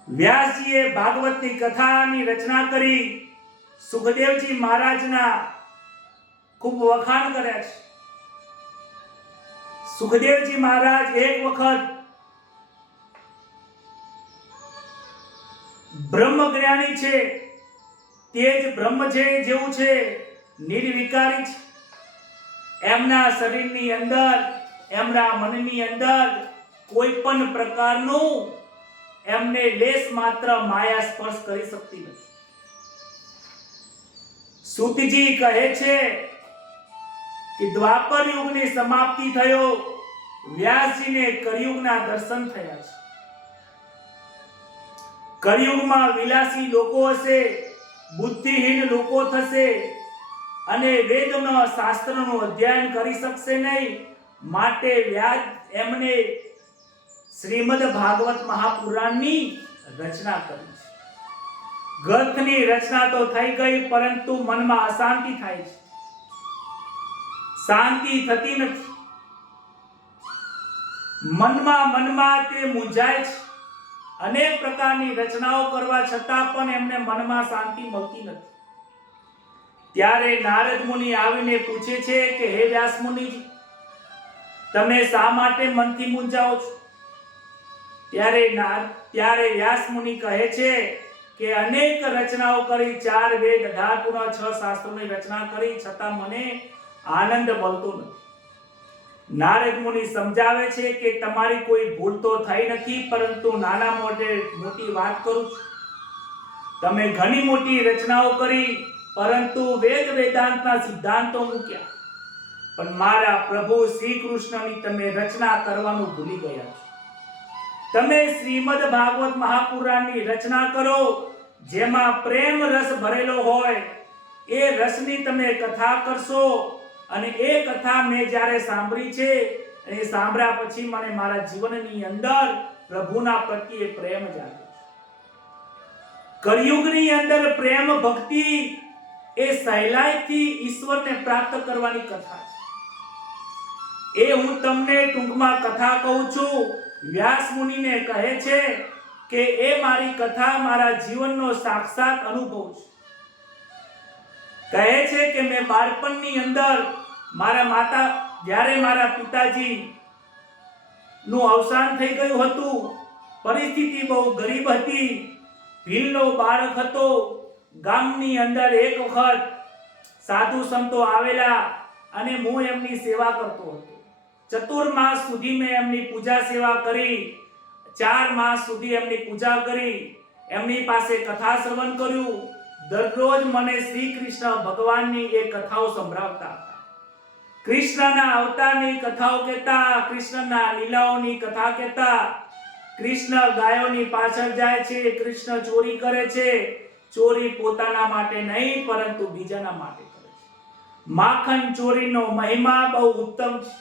વ્યાસજીએ ભાગવતની કથાની રચના કરી. સુખદેવજી મહારાજના ખૂબ વખાણ કર્યા છે. સુખદેવજી મહારાજ એક વખત બ્રહ્મ જ્ઞાની છે, તે જ બ્રહ્મ છે જેવું છે, નિર્વિકારી છે. એમના શરીરની અંદર, એમના મનની અંદર કોઈ પણ પ્રકારનું એમને લેશ માત્ર માયા સ્પર્શ કરી શકતી નથી. સુતજી કહે છે કે દ્વાપર યુગની સમાપ્તિ થયો, વ્યાસજીને કળિયુગના દર્શન થયા છે. કળિયુગમાં વિલાસી લોકો હશે, બુદ્ધિહીન લોકો થશે અને વેદનો શાસ્ત્રનું અધ્યયન કરી શકશે નહીં. માટે વ્યાસ એમને શ્રીમદ ભાગવત મહાપુરાણની રચના કરી છે. ગ્રંથની રચના તો થઈ ગઈ, પરંતુ મનમાં અશાંતિ થાય છે, શાંતિ થતી નથી. મનમાં તે મૂંઝાય છે. અનેક પ્રકારની રચનાઓ કરવા છતાં પણ એમને મનમાં શાંતિ મળતી નથી. ત્યારે નારદ મુનિ આવીને પૂછે છે કે હે વ્યાસ મુનિજી, તમે શા માટે મનથી મૂંઝાઓ છો? ત્યારે વ્યાસ મુનિ કહે છે કે અનેક રચનાઓ કરી, 4 વેદ, 18 પુરાણ, 6 શાસ્ત્રોની રચના કરી, છતાં મને આનંદ મળતો નથી. નારદ મુનિ સમજાવે છે કે તમારી કોઈ ભૂલ તો થઈ નથી, પરંતુ નાના મોટી વાત કરું છું. તમે ઘણી મોટી રચનાઓ કરી, પરંતુ વેદાંતના સિદ્ધાંતો મૂક્યા, પણ મારા પ્રભુ શ્રી કૃષ્ણની તમે રચના કરવાનું ભૂલી ગયા છો. તમે શ્રીમદ ભાગવત મહાપુરાણની રચના કરો, જેમાં પ્રેમ રસ ભરેલો હોય. એ રસની તમે કથા કરશો. અને એ કથા મેં જ્યારે સાંભળી છે, એ સાંભળ્યા પછી મને મારા જીવનની અંદર પ્રભુના પ્રત્યે પ્રેમ જાગ્યો. કળિયુગની અંદર પ્રેમ ભક્તિ એ સહેલાઈથી ઈશ્વરને પ્રાપ્ત કરવાની કથા છે. એ હું તમને ટૂંકમાં કથા કહું છું. વ્યાસ મુનિને કહે છે કે એ મારી કથા મારા જીવનનો સાક્ષાત અનુભવ છે. કહે છે કે મેં બાળપણની અંદર જ્યારે મારા પિતાજી નું અવસાન થઈ ગયું હતું, પરિસ્થિતિ બહુ ગરીબ હતી, ભીલનો બાળક હતો. ગામની અંદર એક વખત સાધુ સંતો આવેલા અને હું એમની સેવા કરતો હતો. ચતુર્માસ સુધી મેં એમની પૂજા સેવા કરી. 4 માસ સુધી એમની પૂજા કરી, એમની પાસે કથા શ્રવણ કર્યું, દરરોજ મને શ્રી કૃષ્ણ ભગવાનની એ કથાઓ સંભળાવતા હતા. કૃષ્ણના અવતારની કથાઓ કહેતા, કૃષ્ણના લીલાઓની કથા કહેતા. કૃષ્ણ ગાયોની પાછળ જાય છે, કૃષ્ણ ચોરી કરે છે. ચોરી પોતાના માટે નહીં પરંતુ બીજાના માટે કરે છે. માખણ ચોરીનો મહિમા બહુ ઉત્તમ છે.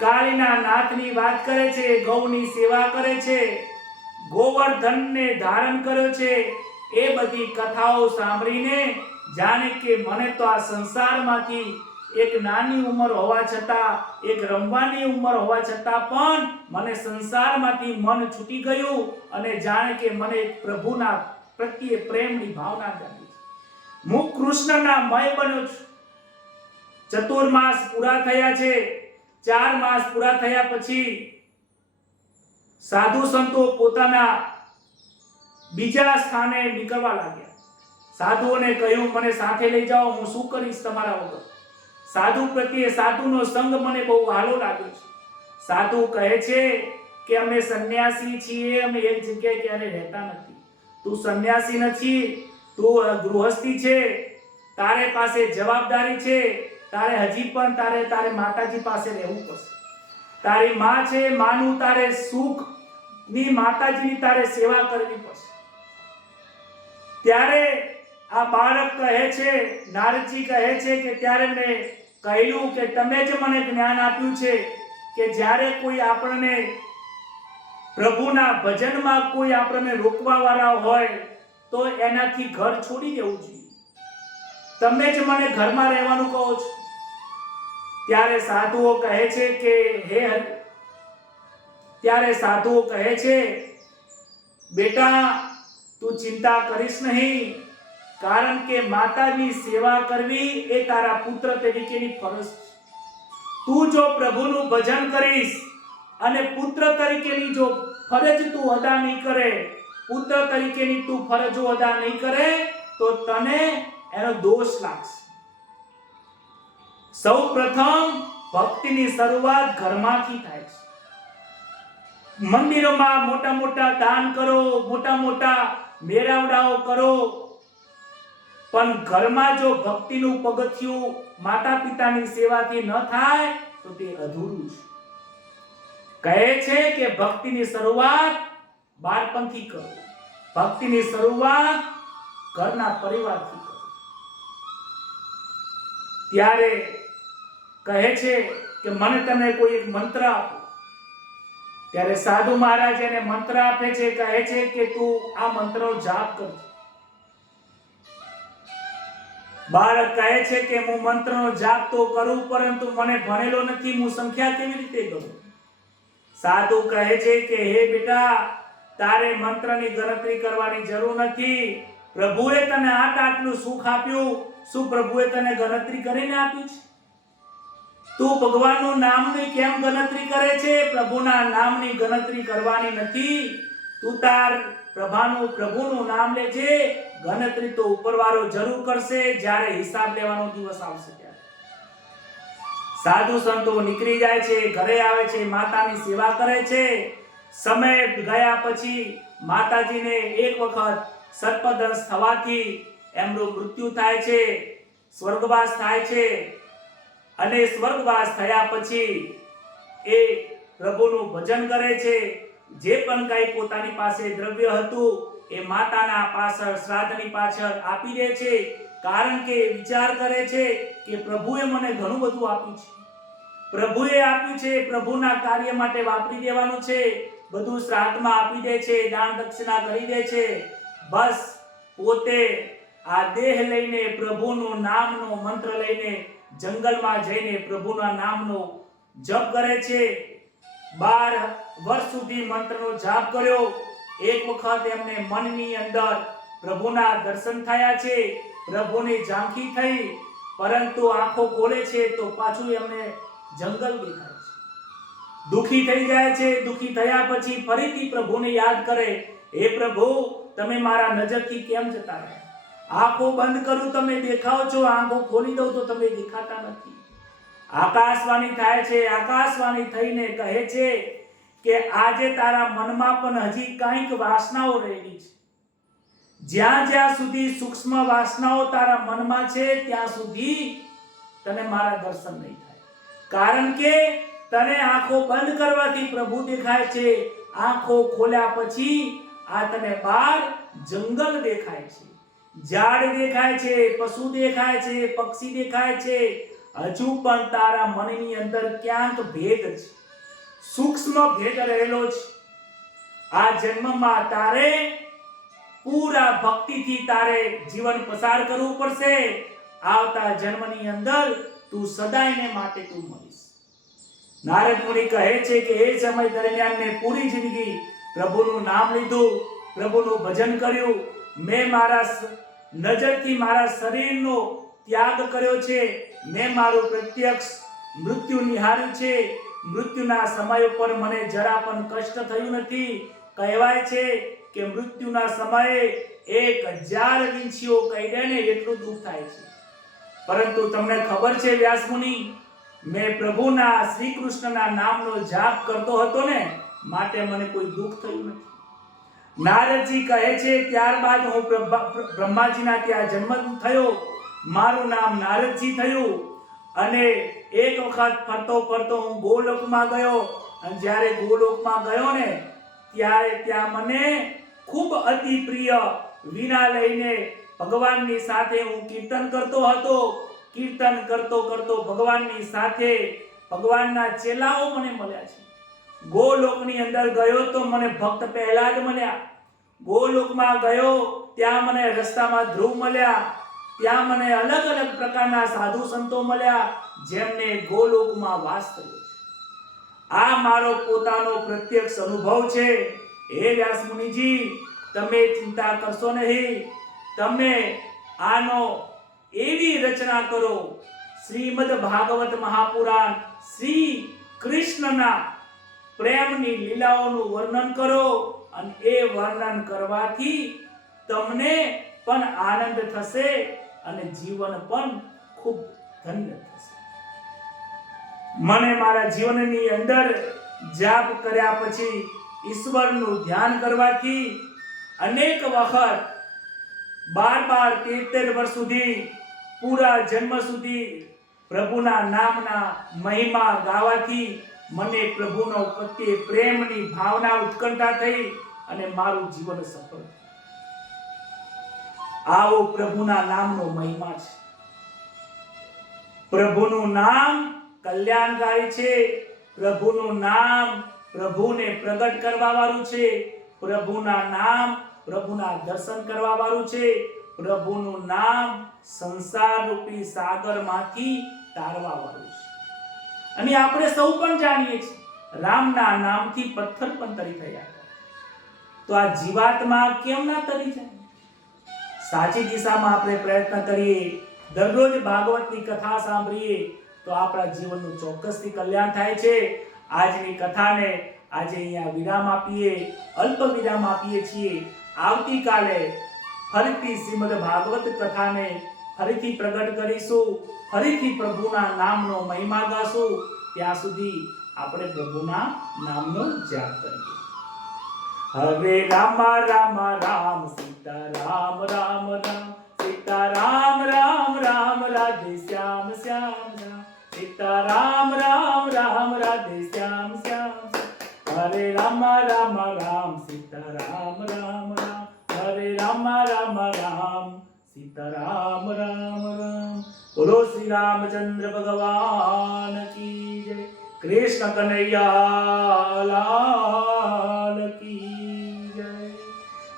કાળીના નાથની વાત કરે છે, ગૌની સેવા કરે છે, ગોવર્ધનને ધારણ કર્યો છે. એ બધી કથાઓ સાંભળીને જાણે કે મને તો આ સંસારમાંથી એક નાની ઉંમર હોવા છતાં, એક રમવાની ઉંમર હોવા છતાં પણ મને સંસારમાંથી મન છૂટી ગયું અને જાણે કે મને પ્રભુના પ્રત્યે પ્રેમની ભાવના જાગી. હું કૃષ્ણના મય બન્યો છું. ચતુર્માસ પૂરા થયા છે. 4 માસ પૂરા થયા પછી સાધુ સંતો પોતાના બીજા સ્થાને નીકળવા લાગ્યા. સાધુઓને કહ્યું, મને સાથે લઈ જાઓ, હું શું કરીશ તમારા વગર. સાધુ પ્રત્યે સાધુનો સંગ મને બહુ વહાલો લાગ્યો છે. સાધુ કહે છે કે અમે સંન્યાસી છીએ, અમે એક જગ્યાએ ક્યારે રહેતા નથી. તું સંન્યાસી નથી, તું ગૃહસ્થી છે. તારે પાસે જવાબદારી છે. તારે હજી પણ તારે માતાજી પાસે રહેવું પડશે. તારી માં છે, માનું તારે સુખ ની માતાજીની તારે સેવા કરવી પડશે. ત્યારે આ બાળક કહે છે, નારદજી કહે છે કે ત્યારે મેં કહ્યું કે તમે જ મને જ્ઞાન આપ્યું છે કે જ્યારે કોઈ આપણને પ્રભુના ભજનમાં કોઈ આપણને રોકવા વાળા હોય તો એનાથી ઘર છોડી દેવું જોઈએ. તમે જ મને ઘરમાં રહેવાનું કહો છો. ત્યારે સાધુઓ કહે છે કે બેટા તું ચિંતા કરીશ નહીં, કારણ કે માતાની સેવા કરવી એ તારા પુત્ર તરીકેની ફરજ છે. તું જો પ્રભુનું ભજન કરીશ અને પુત્ર તરીકેની જો ફરજ તું અદા નહીં કરે, પુત્ર તરીકેની તું ફરજો અદા નહીં કરે તો તને એનો દોષ લાગશે. સૌ પ્રથમ ભક્તિની શરૂઆત ઘરમાંથી થાય છે. મંદિરોમાં મોટા મોટા દાન કરો, મોટા મોટા મેળાવડાઓ કરો, પણ ઘરમાં જો ભક્તિનું પગથિયું માતા પિતાની સેવાથી ન થાય તો તે અધૂરું છે. કહે છે કે ભક્તિની શરૂઆત બાળપણથી કરો, ભક્તિની શરૂઆત ઘરના પરિવારથી કરો. ત્યારે કહે છે કે મને તમે કોઈ એક મંત્ર આપો. ત્યારે સાધુ મહારાજ એને મંત્ર આપે છે, કહે છે કે તું આ મંત્રનો જાપ કર. બાળક કહે છે કે હું મંત્રનો જાપ તો કરું પરંતુ મને ભણેલો નથી, હું સંખ્યા કેવી રીતે કરું. સાધુ કહે છે કે હે બેટા, તારે મંત્રની ગણતરી કરવાની જરૂર નથી. પ્રભુએ તને આટલું સુખ આપ્યું, શું પ્રભુએ તને ગણતરી કરીને આપ્યું છે? તું ભગવાનનું નામની કેમ ગણતરી કરે છે? પ્રભુના નામની ગણતરી કરવાની નથી. તું તાર પ્રભુનું નામ લેજે. ગણતરી તો ઉપરવાળો જરૂર કરશે જ્યારે હિસાબ લેવાનો દિવસ આવશે ત્યારે. સાધુ સંતો નીકળી જાય છે, ઘરે આવે છે, માતાની સેવા કરે છે. સમય ગયા પછી માતાજીને એક વખત સર્પદંશ થવાથી એમનું મૃત્યુ થાય છે, સ્વર્ગવાસ થાય છે. અને સ્વર્ગવાસ થયા પછી એ પ્રભુનું ભજન કરે છે. જે પણ કંઈ પોતાની પાસે દ્રવ્ય હતું એ માતાના પાછળ, શ્રાદ્ધની પાછળ આપી દે છે. કારણ કે વિચાર કરે છે કે પ્રભુએ મને ઘણું બધું આપ્યું છે, પ્રભુએ આપ્યું છે, પ્રભુના કાર્ય માટે વાપરી દેવાનું છે. બધું શ્રાદ્ધમાં આપી દે છે, દાન દક્ષિણા કરી દે છે. બસ પોતે આ દેહ લઈને, પ્રભુનું નામનો મંત્ર લઈને જંગલમાં જઈને પ્રભુના નામનો જપ કરે છે. 12 વર્ષ સુધી મંત્રનો જાપ કર્યો. એક વખત એમને મનની અંદર પ્રભુના દર્શન થયા છે, પ્રભુની ઝાંખી થઈ, પરંતુ આંખો ખોલે છે તો પાછું એમને જંગલ દેખાય છે. દુખી થઈ જાય છે. દુખી થયા પછી ફરીથી પ્રભુને યાદ કરે, હે પ્રભુ, તમે મારા નજરથી કેમ જતા રહ્યા? આંખો બંધ કરું તમે દેખાવ છો, આંખો ખોલી દઉં તો તમે દેખાતા નથી. આકાશવાણી થાય છે. આકાશવાણી થઈને કહે છે કે આજે તારા મનમાં પણ હજી કંઈક વાસનાઓ રહેલી છે. જ્યાં જ્યાં સુધી સૂક્ષ્મ વાસનાઓ તારા મનમાં છે ત્યાં સુધી તને મારા દર્શન નહીં થાય. કારણ કે તને આંખો બંધ કરવાથી પ્રભુ દેખાય છે, આંખો ખોલ્યા પછી આ તને બહાર જંગલ દેખાય છે, ઝાડ દેખાય છે, પશુ દેખાય છે, પક્ષી દેખાય છે. હજુ પણ તારા મનની અંદર ક્યાંક ભેદ છે, સૂક્ષ્મ ભેદ રહેલો છે. આ જન્મમાં તારે પૂરા ભક્તિથી તારે જીવન પસાર કરવું પડશે. આવતા જન્મની અંદર તું સદાયને માટે તું મળીશ. નારદ મુનિ કહે છે કે એ સમય દરમિયાન મેં પૂરી જિંદગી પ્રભુનું નામ લીધું, પ્રભુનું ભજન કર્યું. મેં મારા નજરથી મારા શરીરનો ત્યાગ કર્યો છે. મેં મારું પ્રત્યક્ષ મૃત્યુ નિહાળ્યું છે. મૃત્યુના સમય ઉપર મને જરા પણ કષ્ટ થયું નથી. કહેવાય છે કે મૃત્યુના સમયે 1000 વીંછીઓ કરડે ને એટલું દુઃખ થાય છે. પરંતુ તમને ખબર છે વ્યાસ મુનિ, મેં પ્રભુના શ્રી કૃષ્ણના નામનો જાપ કરતો હતો ને, માટે મને કોઈ દુઃખ થયું નથી. નારદજી કહે છે ત્યારબાદ હું બ્રહ્માજીના ત્યાં જન્મ થયો. મારું નામ નારદજી થયું અને એક વખત ફરતો ફરતો હું ગોલોકમાં ગયો. અને જ્યારે ગોલોકમાં ગયો ને ત્યારે ત્યાં મને ખૂબ અતિ પ્રિય વીણા લઈને ભગવાનની સાથે હું કીર્તન કરતો હતો. કીર્તન કરતો કરતો ભગવાનની સાથે ભગવાનના ચેલાઓ મને મળ્યા છે. ગોલોકની અંદર ગયો તો મને ભક્ત પહેલા જ મળ્યા. ગોલોકમાં ગયો ત્યાં મને રસ્તામાં ધ્રુવ મળ્યા. ત્યાં મને અલગ અલગ પ્રકારના સાધુ સંતો મળ્યા જેમને ગોલોકમાં વાસ કર્યો છે. આ મારો પોતાનો પ્રત્યક્ષ અનુભવ છે. હે વ્યાસ મુનિજી, તમે ચિંતા કરશો નહીં. તમે આનો એવી રચના કરો, શ્રીમદ ભાગવત મહાપુરાણ શ્રી કૃષ્ણના પ્રેમની લીલાઓનું વર્ણન કરો. અને એ વર્ણન કરવાથી તમને પણ આનંદ થશે અને જીવન પણ ખૂબ ધન્ય થશે. મને મારા જીવનની અંદર જાપ કર્યા પછી ઈશ્વરનું ધ્યાન કરવાથી અનેક વખત 12 વર્ષ સુધી, પૂરા જન્મ સુધી પ્રભુના નામના મહિમા ગાવાથી મને પ્રભુનો પ્રત્યે પ્રેમની ભાવના ઉત્કંઠા થઈ અને મારું જીવન સફળ થયું. આવો પ્રભુના નામનો મહિમા છે. પ્રભુનું નામ કલ્યાણકારી છે. પ્રભુનું નામ પ્રભુને પ્રગટ કરવા વાળું છે. પ્રભુના નામ પ્રભુના દર્શન કરવા વાળું છે. પ્રભુનું નામ સંસાર રૂપી સાગરમાંથી તારવા વાળું છે. અને આપણે સૌ પણ જાણીએ છીએ રામના નામથી પથ્થર પણ તરી ગયા. તો આ જીવાત્મા કેમ ના તરી જાય? સાચી દિશામાં આપણે પ્રયત્ન કરીએ, દરરોજ ભાગવતની કથા સાંભળીએ તો આપણા જીવનનું ચોક્કસથી કલ્યાણ થાય છે. આજની કથાને આજે અહીંયા વિરામ આપીએ, અલ્પ વિરામ આપીએ છીએ. આવતીકાલે ફરીથી શ્રીમદ ભાગવત કથાને ફરીથી પ્રગટ કરીશું, ફરીથી પ્રભુના નામનો મહિમા ગાશું. ત્યાં સુધી આપણે પ્રભુના નામનો જાપ કરીએ. હરે રામ રામ રામ સીતા રામ રામ રામ સીતા રામ રામ રામ રાધે શ્યામ શ્યામ શ્યામ સીતા રામ રામ રામ રાધે શ્યામ શ્યામ હરે રામ રામ રામ સીતા રામ રામ રામ હરે રામ રામ રામ સીતા રામ રામ રામ. બોલો શ્રી રામચંદ્ર ભગવાન કી જય. કૃષ્ણ કનૈયા લાલ કી જય.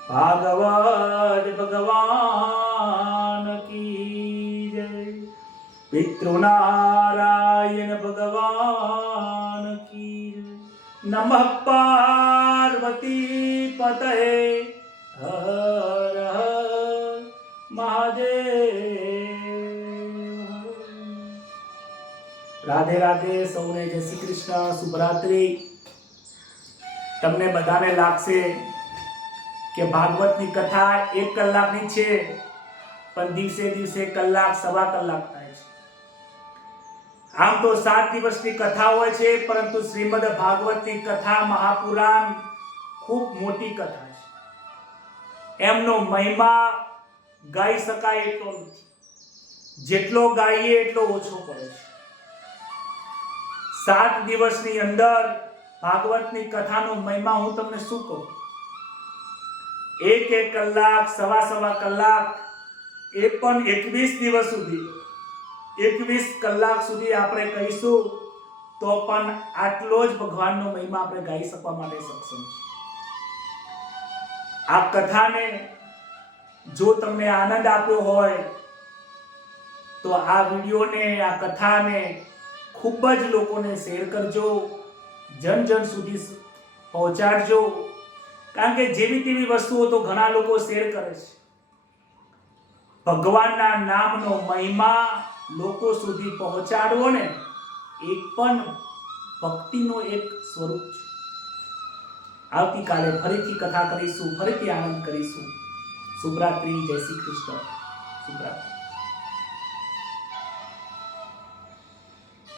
ભાગવત ભગવાન કી જય. પિતૃનારાયણ ભગવાન કી જય. નમઃ પાર્વતી પતये હર હર મહાદેવ. રાધે રાધે. સૌને જય શ્રી કૃષ્ણ. શુભરાત્રી. તમને બધાને લાગશે કે ભાગવતની કથા 1 કલાકની છે, પણ દિવસે દિવસે કલાક, સવા કલાક થાય છે. આમ તો 7 દિવસની કથા હોય છે, પરંતુ શ્રીમદ ભાગવતની કથા મહાપુરાણ ખૂબ મોટી કથા છે. એમનો મહિમા ગાઈ શકાય એટલો નથી. જેટલો ગાઈએ એટલો ઓછો પડે છે. 7 દિવસની અંદર ભાગવતની કથાનો મહિમા હું તમને શું કહું? 1 કલાક, સવા કલાક, એ પણ 21 દિવસ સુધી, 21 કલાક સુધી આપણે કહીશું તો પણ આટલો જ ભગવાનનો મહિમા આપણે ગાઈ શકવા માટે સક્ષમ છે. આ કથાને જો તમને આનંદ આપ્યો હોય તો આ વિડીયોને, આ કથાને ખૂબ જ લોકોને શેર કરજો, જન સુધી પહોંચાડજો. કારણ કે જેવી તેવી વસ્તુઓ તો ઘણા લોકો શેર કરે છે. ભગવાનના નામનો મહિમા લોકો સુધી પહોંચાડવો ને એ પણ ભક્તિનો એક સ્વરૂપ છે. આવતીકાલે ફરીથી કથા કરીશું, ફરીથી આનંદ કરીશું. શુભરાત્રી, જય શ્રી કૃષ્ણ. શુભરાત્રી.